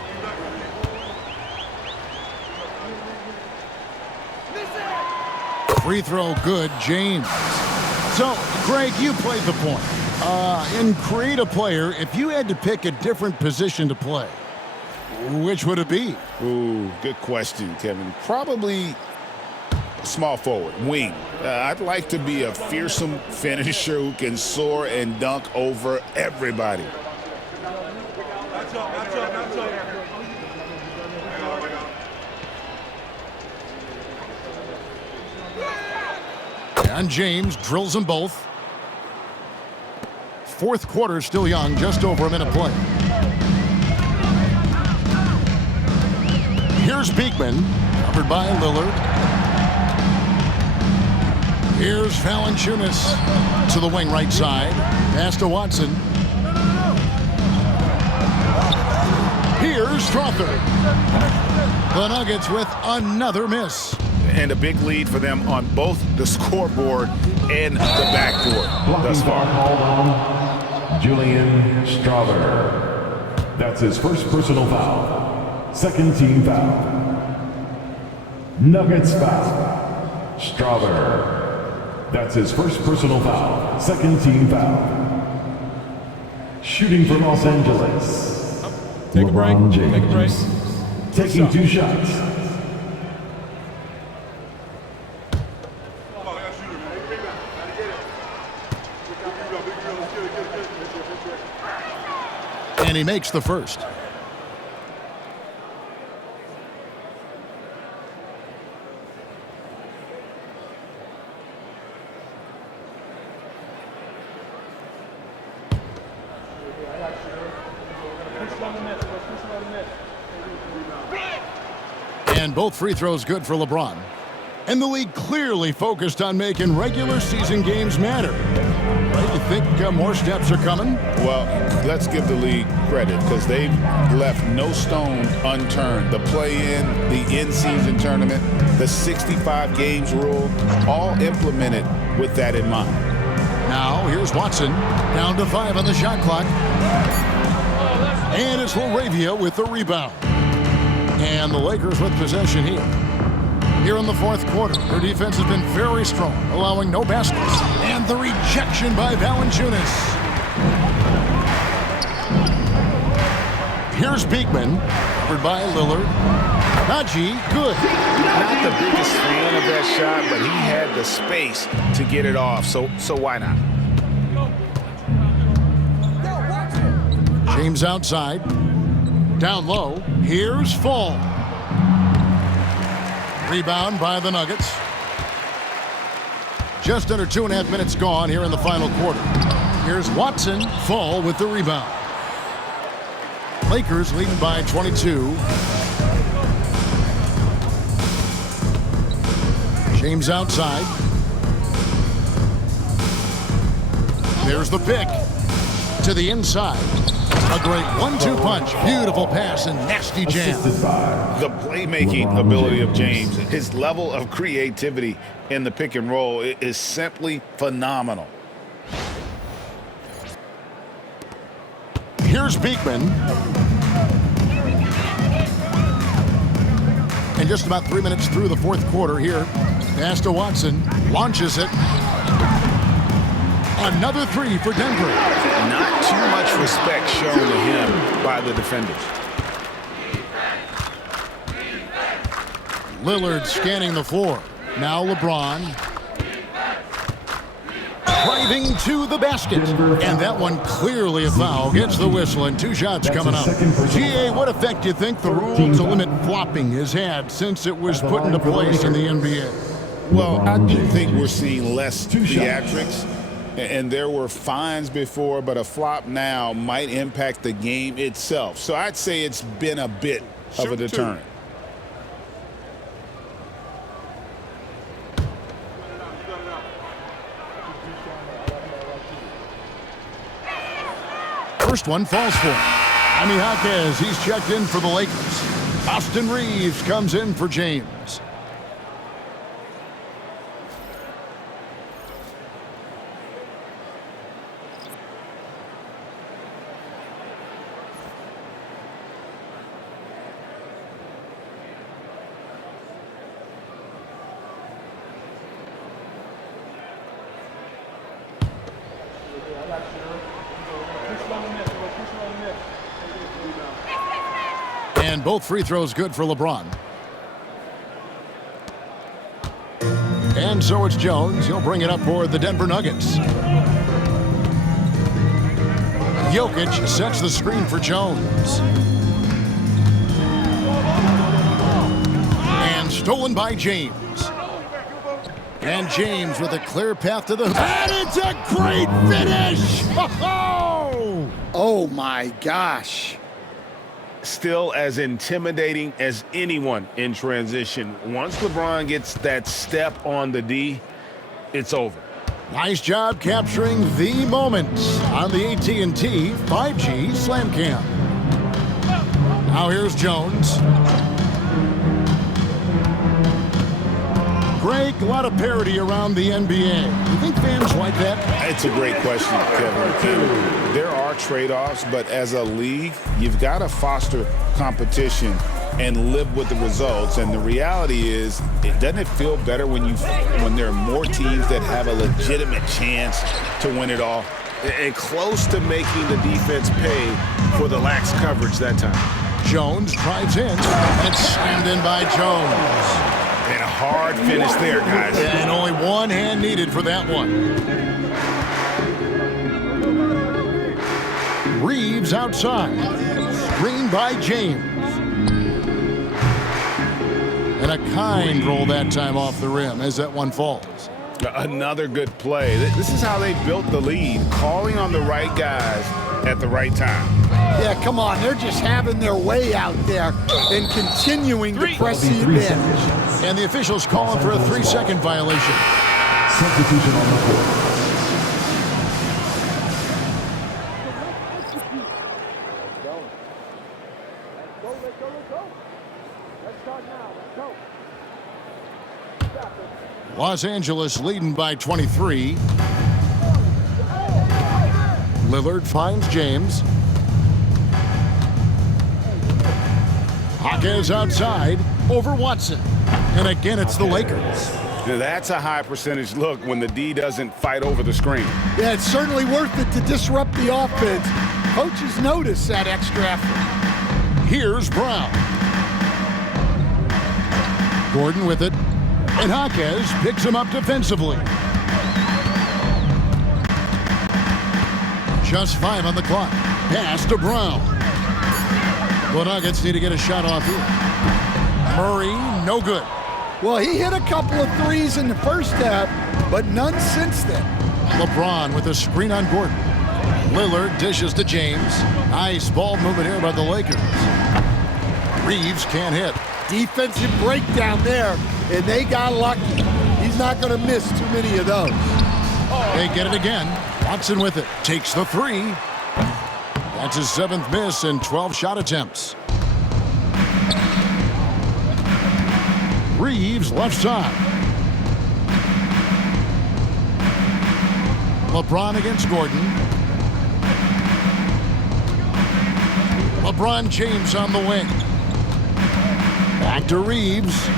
Free throw good, James. So, Greg, you played the point. In Create a Player, if you had to pick a different position to play, which would it be? Ooh, good question, Kevin. Probably small forward, wing. I'd like to be a fearsome finisher who can soar and dunk over everybody. And James drills them both. 4th quarter still young, just over a minute play. Here's Beekman, covered by Lillard. Here's Valanciunas to the wing right side. Pass to Watson. Here's Strother. The Nuggets with another miss. And a big lead for them on both the scoreboard and the backboard thus far. Called on Julian Strother. That's his first personal foul. Second team foul. Nuggets foul. Strother. That's his first personal foul. Second team foul. Shooting for Los Angeles. Take a break. James. Take a break. Taking 2 shots. And he makes the first. And both free throws good for LeBron. And the league clearly focused on making regular season games matter. Right? You think more steps are coming? Well, let's give the league credit because they've left no stone unturned. The play-in, the in-season tournament, the 65 games rule, all implemented with that in mind. Now, here's Watson, down to 5 on the shot clock. And it's Laravia with the rebound. And the Lakers with possession here. Here in the 4th quarter, their defense has been very strong, allowing no baskets. And the rejection by Valanciunas. Here's Beekman, covered by Lillard. Najee, good. Not the biggest fan of that shot, but he had the space to get it off, so why not? James outside. Down low. Here's Fall. Rebound by the Nuggets. Just under 2.5 minutes gone here in the final quarter. Here's Watson, Fall with the rebound. Lakers leading by 22. James outside. There's the pick to the inside. A great 1-2 punch. Beautiful pass and nasty jam. The playmaking ability of James, his level of creativity in the pick and roll is simply phenomenal. Here's Beekman. And just about 3 minutes through the fourth quarter here. Pass to Watson. Launches it. Another three for Denver. Not too much respect shown to him by the defenders. Lillard scanning the floor. Now LeBron. Driving to the basket. And that one clearly a foul. Gets the whistle and 2 shots coming up. GA, what effect do you think the rule to limit flopping has had since it was put into place in the NBA? Well, I do think we're seeing less theatrics. And there were fines before, but a flop now might impact the game itself. So I'd say it's been a bit of a deterrent. First one falls for Jaime Jaquez. He's checked in for the Lakers. Austin Reeves comes in for James. And both free throws good for LeBron. And so it's Jones. He'll bring it up for the Denver Nuggets. Jokic sets the screen for Jones. And stolen by James. And James with a clear path to the... And it's a great finish! Oh my gosh. Still as intimidating as anyone in transition. Once LeBron gets that step on the D, it's over. Nice job capturing the moment on the AT&T 5G Slam Cam. Now here's Jones. Greg, a lot of parity around the NBA. You think fans like that? It's a great question, Kevin. There are trade-offs, but as a league, you've got to foster competition and live with the results. And the reality is, doesn't it feel better when there are more teams that have a legitimate chance to win it all? And close to making the defense pay for the lax coverage that time. Jones drives in and slammed in by Jones. And a hard finish there, guys. And only one hand needed for that one. Reeves outside. Screened by James. And a kind roll that time off the rim as that one falls. Another good play. This is how they built the lead, calling on the right guys at the right time. Yeah, come on. They're just having their way out there and continuing to press the advantage. And the officials calling for a 3-second violation. Substitution on the court. Los Angeles leading by 23. Lillard finds James. Jaquez outside over Watson. And again, it's the Lakers. That's a high percentage look when the D doesn't fight over the screen. Yeah, it's certainly worth it to disrupt the offense. Coaches notice that extra effort. Here's Brown. Gordon with it. And Jaquez picks him up defensively. Just 5 on the clock. Pass to Brown. The Nuggets need to get a shot off here. Murray, no good. Well, he hit a couple of threes in the first half, but none since then. LeBron with a screen on Gordon. Lillard dishes to James. Nice ball movement here by the Lakers. Reeves can't hit. Defensive breakdown there, and they got lucky. He's not going to miss too many of those. They get it again. Watson with it. Takes the three. That's his 7th miss in 12 shot attempts. Reeves left side. LeBron against Gordon. LeBron James on the wing. Back to Reeves.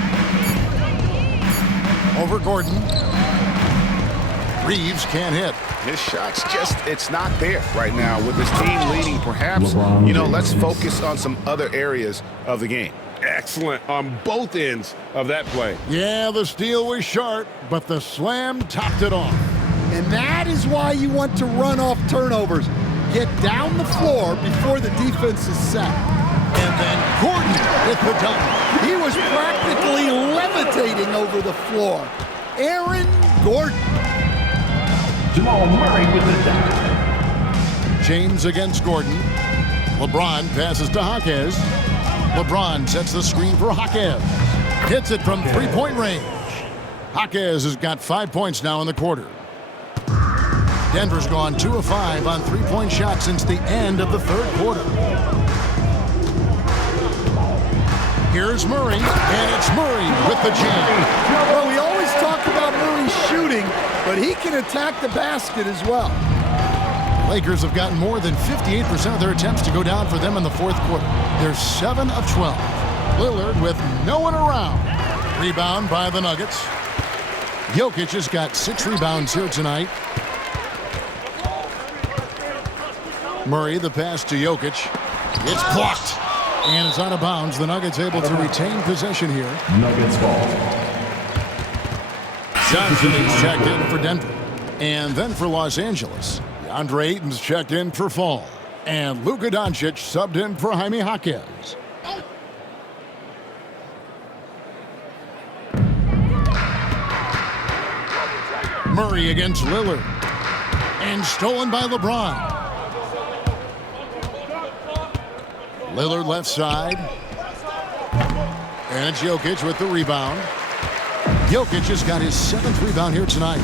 Over Gordon. Reeves can't hit. His shot's just, it's not there right now. With his team leading, perhaps, let's focus on some other areas of the game. Excellent on both ends of that play. Yeah, the steal was sharp, but the slam topped it off. And that is why you want to run off turnovers. Get down the floor before the defense is set. And then Gordon with the dunk. He was practically levitating over the floor. Aaron Gordon. Jamal Murray with the dunk. James against Gordon. LeBron passes to Jaquez. LeBron sets the screen for Jaquez. Hits it from three-point range. Jaquez has got 5 points now in the quarter. Denver's gone 2 of 5 on three-point shots since the end of the third quarter. Here's Murray, and it's Murray with the jam. Well, we always talk about Murray shooting, but he can attack the basket as well. Lakers have gotten more than 58% of their attempts to go down for them in the fourth quarter. They're 7 of 12. Lillard with no one around. Rebound by the Nuggets. Jokic has got 6 rebounds here tonight. Murray, the pass to Jokic. It's blocked. And it's out of bounds. The Nuggets able to retain possession here. Nuggets ball. Johnson is checked in for Denver. And then for Los Angeles, DeAndre Ayton's checked in for Fall. And Luka Doncic subbed in for Jaime Jaquez. Murray against Lillard. And stolen by LeBron. Lillard left side. And it's Jokic with the rebound. Jokic has got his 7th rebound here tonight.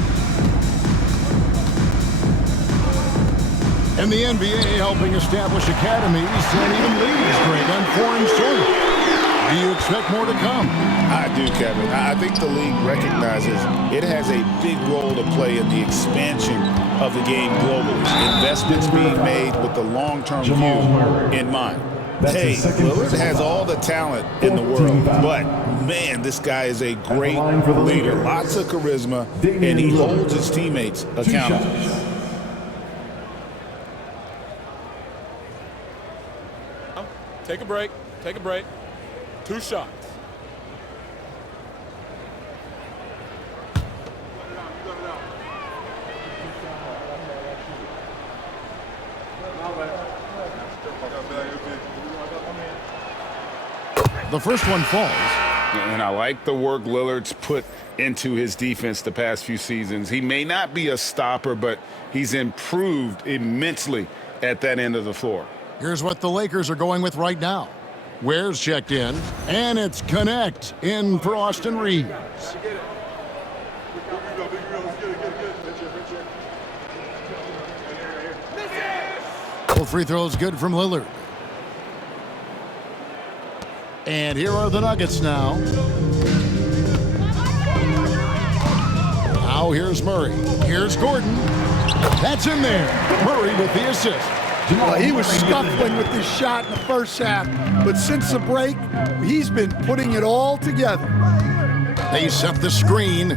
And the NBA helping establish academies and even leagues, Greg, on foreign soil. Do you expect more to come? I do, Kevin. I think the league recognizes it has a big role to play in the expansion of the game globally. Investments being made with the long-term view in mind. Hey, Lillard has all the talent in the world, but man, this guy is a great leader. Lots of charisma, and he holds his teammates accountable. Take a break. Take a break. 2 shots. The first one falls. And I like the work Lillard's put into his defense the past few seasons. He may not be a stopper, but he's improved immensely at that end of the floor. Here's what the Lakers are going with right now. Ware's checked in, and it's Connect in for Austin Reeves. Full free throws good from Lillard. And here are the Nuggets now. Now here's Murray. Here's Gordon. That's in there. Murray with the assist. Well, he was scuffling with his shot in the first half, but since the break, he's been putting it all together. They set the screen.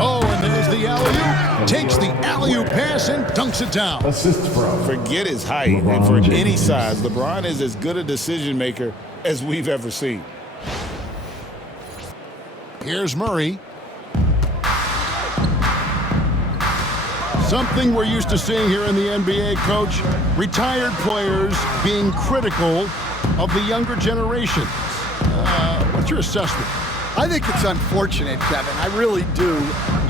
Oh, and there's the alley-oop. Takes the alley-oop pass and dunks it down. Assist from. Forget his height, and for any size, LeBron is as good a decision maker as we've ever seen. Here's Murray. Something we're used to seeing here in the NBA, Coach. Retired players being critical of the younger generation. What's your assessment? I think it's unfortunate, Kevin. I really do.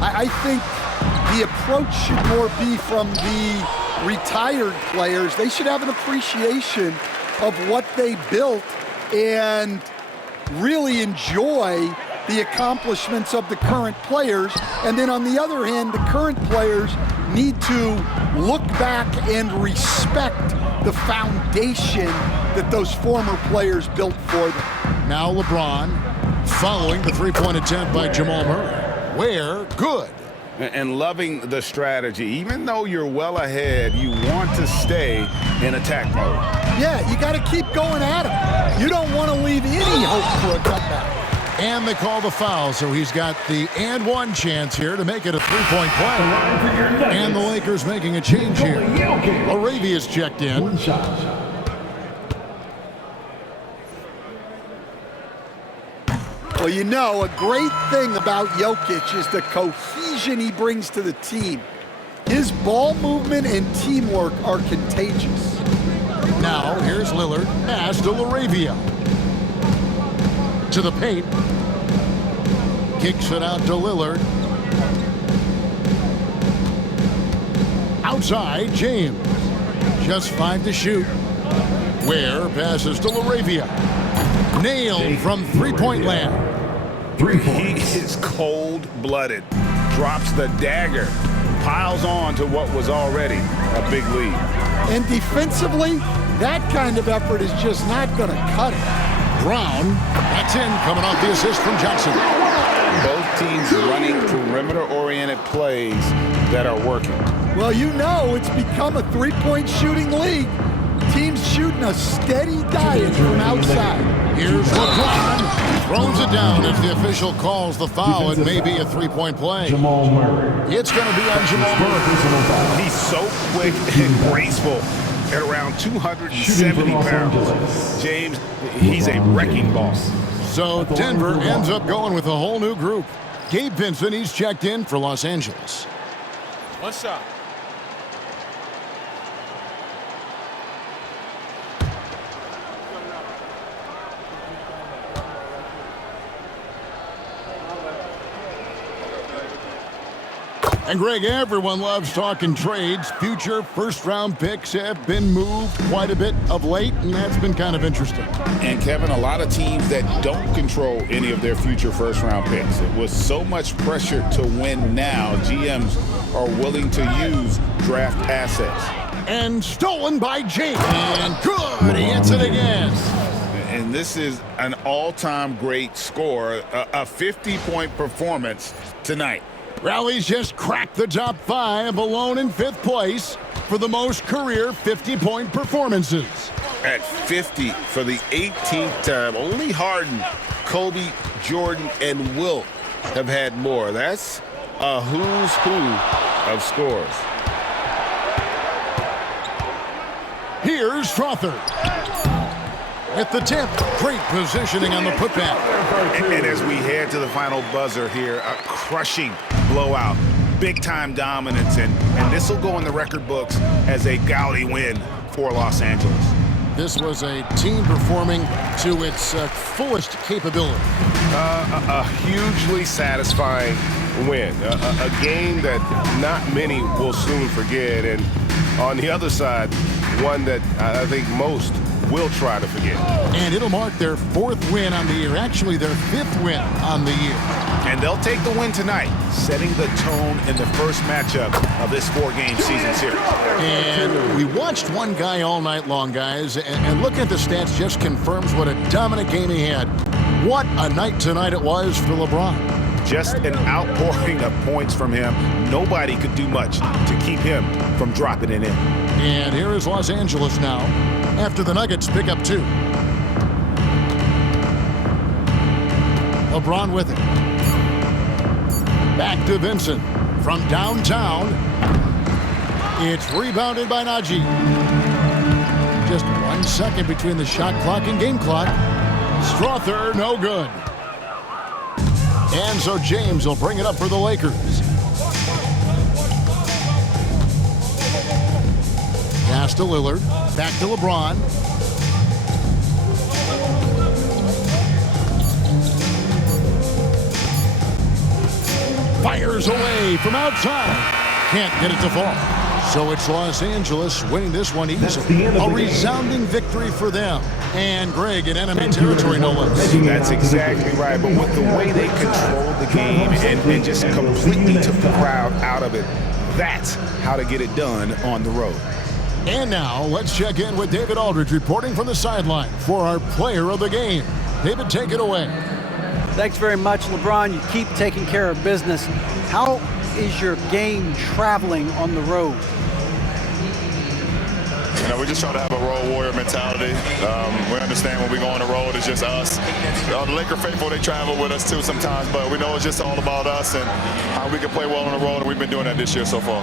I think the approach should more be from the retired players, they should have an appreciation of what they built and really enjoy the accomplishments of the current players. And then on the other hand, the current players need to look back and respect the foundation that those former players built for them. Now LeBron following the three-point attempt by Jamal Murray. Where? Good. And loving the strategy. Even though you're well ahead, you want to stay in attack mode. Yeah, you got to keep going at him. You don't want to leave any hope for a comeback. And they call the foul, so he's got the and one chance here to make it a three-point play. And the Lakers making a change here. Arabia's checked in. One shot. Well, you know, a great thing about Jokic is the cohesion he brings to the team. His ball movement and teamwork are contagious. Now, here's Lillard. Pass to LaRavia. To the paint. Kicks it out to Lillard. Outside, James. Just 5 to shoot. Ware passes to LaRavia. Nailed from three-point land. 3 points. He is cold-blooded. Drops the dagger. Piles on to what was already a big lead. And defensively, that kind of effort is just not going to cut it. Brown, that's in, coming off the assist from Johnson. Both teams running perimeter-oriented plays that are working. Well, you know, it's become a three-point shooting league. Teams shooting a steady diet from outside. Here's LeBron. Throws it down as the official calls the foul. It may be a three-point play. Jamal Murray. It's going to be on Jamal Murray. He's so quick and graceful at around 270 pounds. James, he's a wrecking ball. So Denver ends up going with a whole new group. Gabe Vincent, he's checked in for Los Angeles. One shot. And Greg, everyone loves talking trades. Future first-round picks have been moved quite a bit of late, and that's been kind of interesting. And Kevin, a lot of teams that don't control any of their future first-round picks. With so much pressure to win now, GMs are willing to use draft assets. And stolen by James. And good, he hits it again. And this is an all-time great score, a 50-point performance tonight. Rally's just cracked the top 5, alone in 5th place for the most career 50-point performances. At 50 for the 18th time, only Harden, Kobe, Jordan, and Wilt have had more. That's a who's who of scores. Here's Strother. At the tip, great positioning on the putback. And as we head to the final buzzer here, a crushing blowout, big-time dominance, and this will go in the record books as a gaudy win for Los Angeles. This was a team performing to its fullest capability. A hugely satisfying win, a game that not many will soon forget, and on the other side, one that I think most will try to forget. And it'll mark their 4th win on the year, actually their 5th win on the year. And they'll take the win tonight, setting the tone in the first matchup of this 4-game season series. And we watched one guy all night long, guys, and looking at the stats just confirms what a dominant game he had. What a night tonight it was for LeBron. Just an outpouring of points from him. Nobody could do much to keep him from dropping it in. And here is Los Angeles now, after the Nuggets pick up 2. LeBron with it. Back to Vincent from downtown. It's rebounded by Najee. Just 1 second between the shot clock and game clock. Strother, no good. And so James will bring it up for the Lakers. Pass to Lillard. Back to LeBron. Fires away from outside. Can't get it to fall. So it's Los Angeles winning this one easily. A resounding victory for them. And Greg in enemy territory, no less. That's exactly right. But with the way they controlled the game and just completely took the crowd out of it, that's how to get it done on the road. And now let's check in with David Aldridge reporting from the sideline for our player of the game. David, take it away. Thanks very much, LeBron. You keep taking care of business. How is your game traveling on the road? You know, we just try to have a road warrior mentality. We understand when we go on the road, it's just us. The Laker faithful, they travel with us too sometimes, but we know it's just all about us and how we can play well on the road, and we've been doing that this year so far.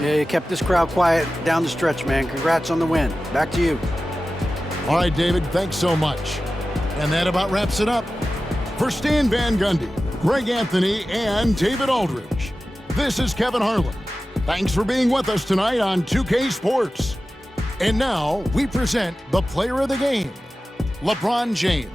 Yeah, you kept this crowd quiet down the stretch, man. Congrats on the win. Back to you. All right, David, thanks so much. And that about wraps it up. For Stan Van Gundy, Greg Anthony, and David Aldridge, this is Kevin Harlan. Thanks for being with us tonight on 2K Sports. And now we present the player of the game, LeBron James.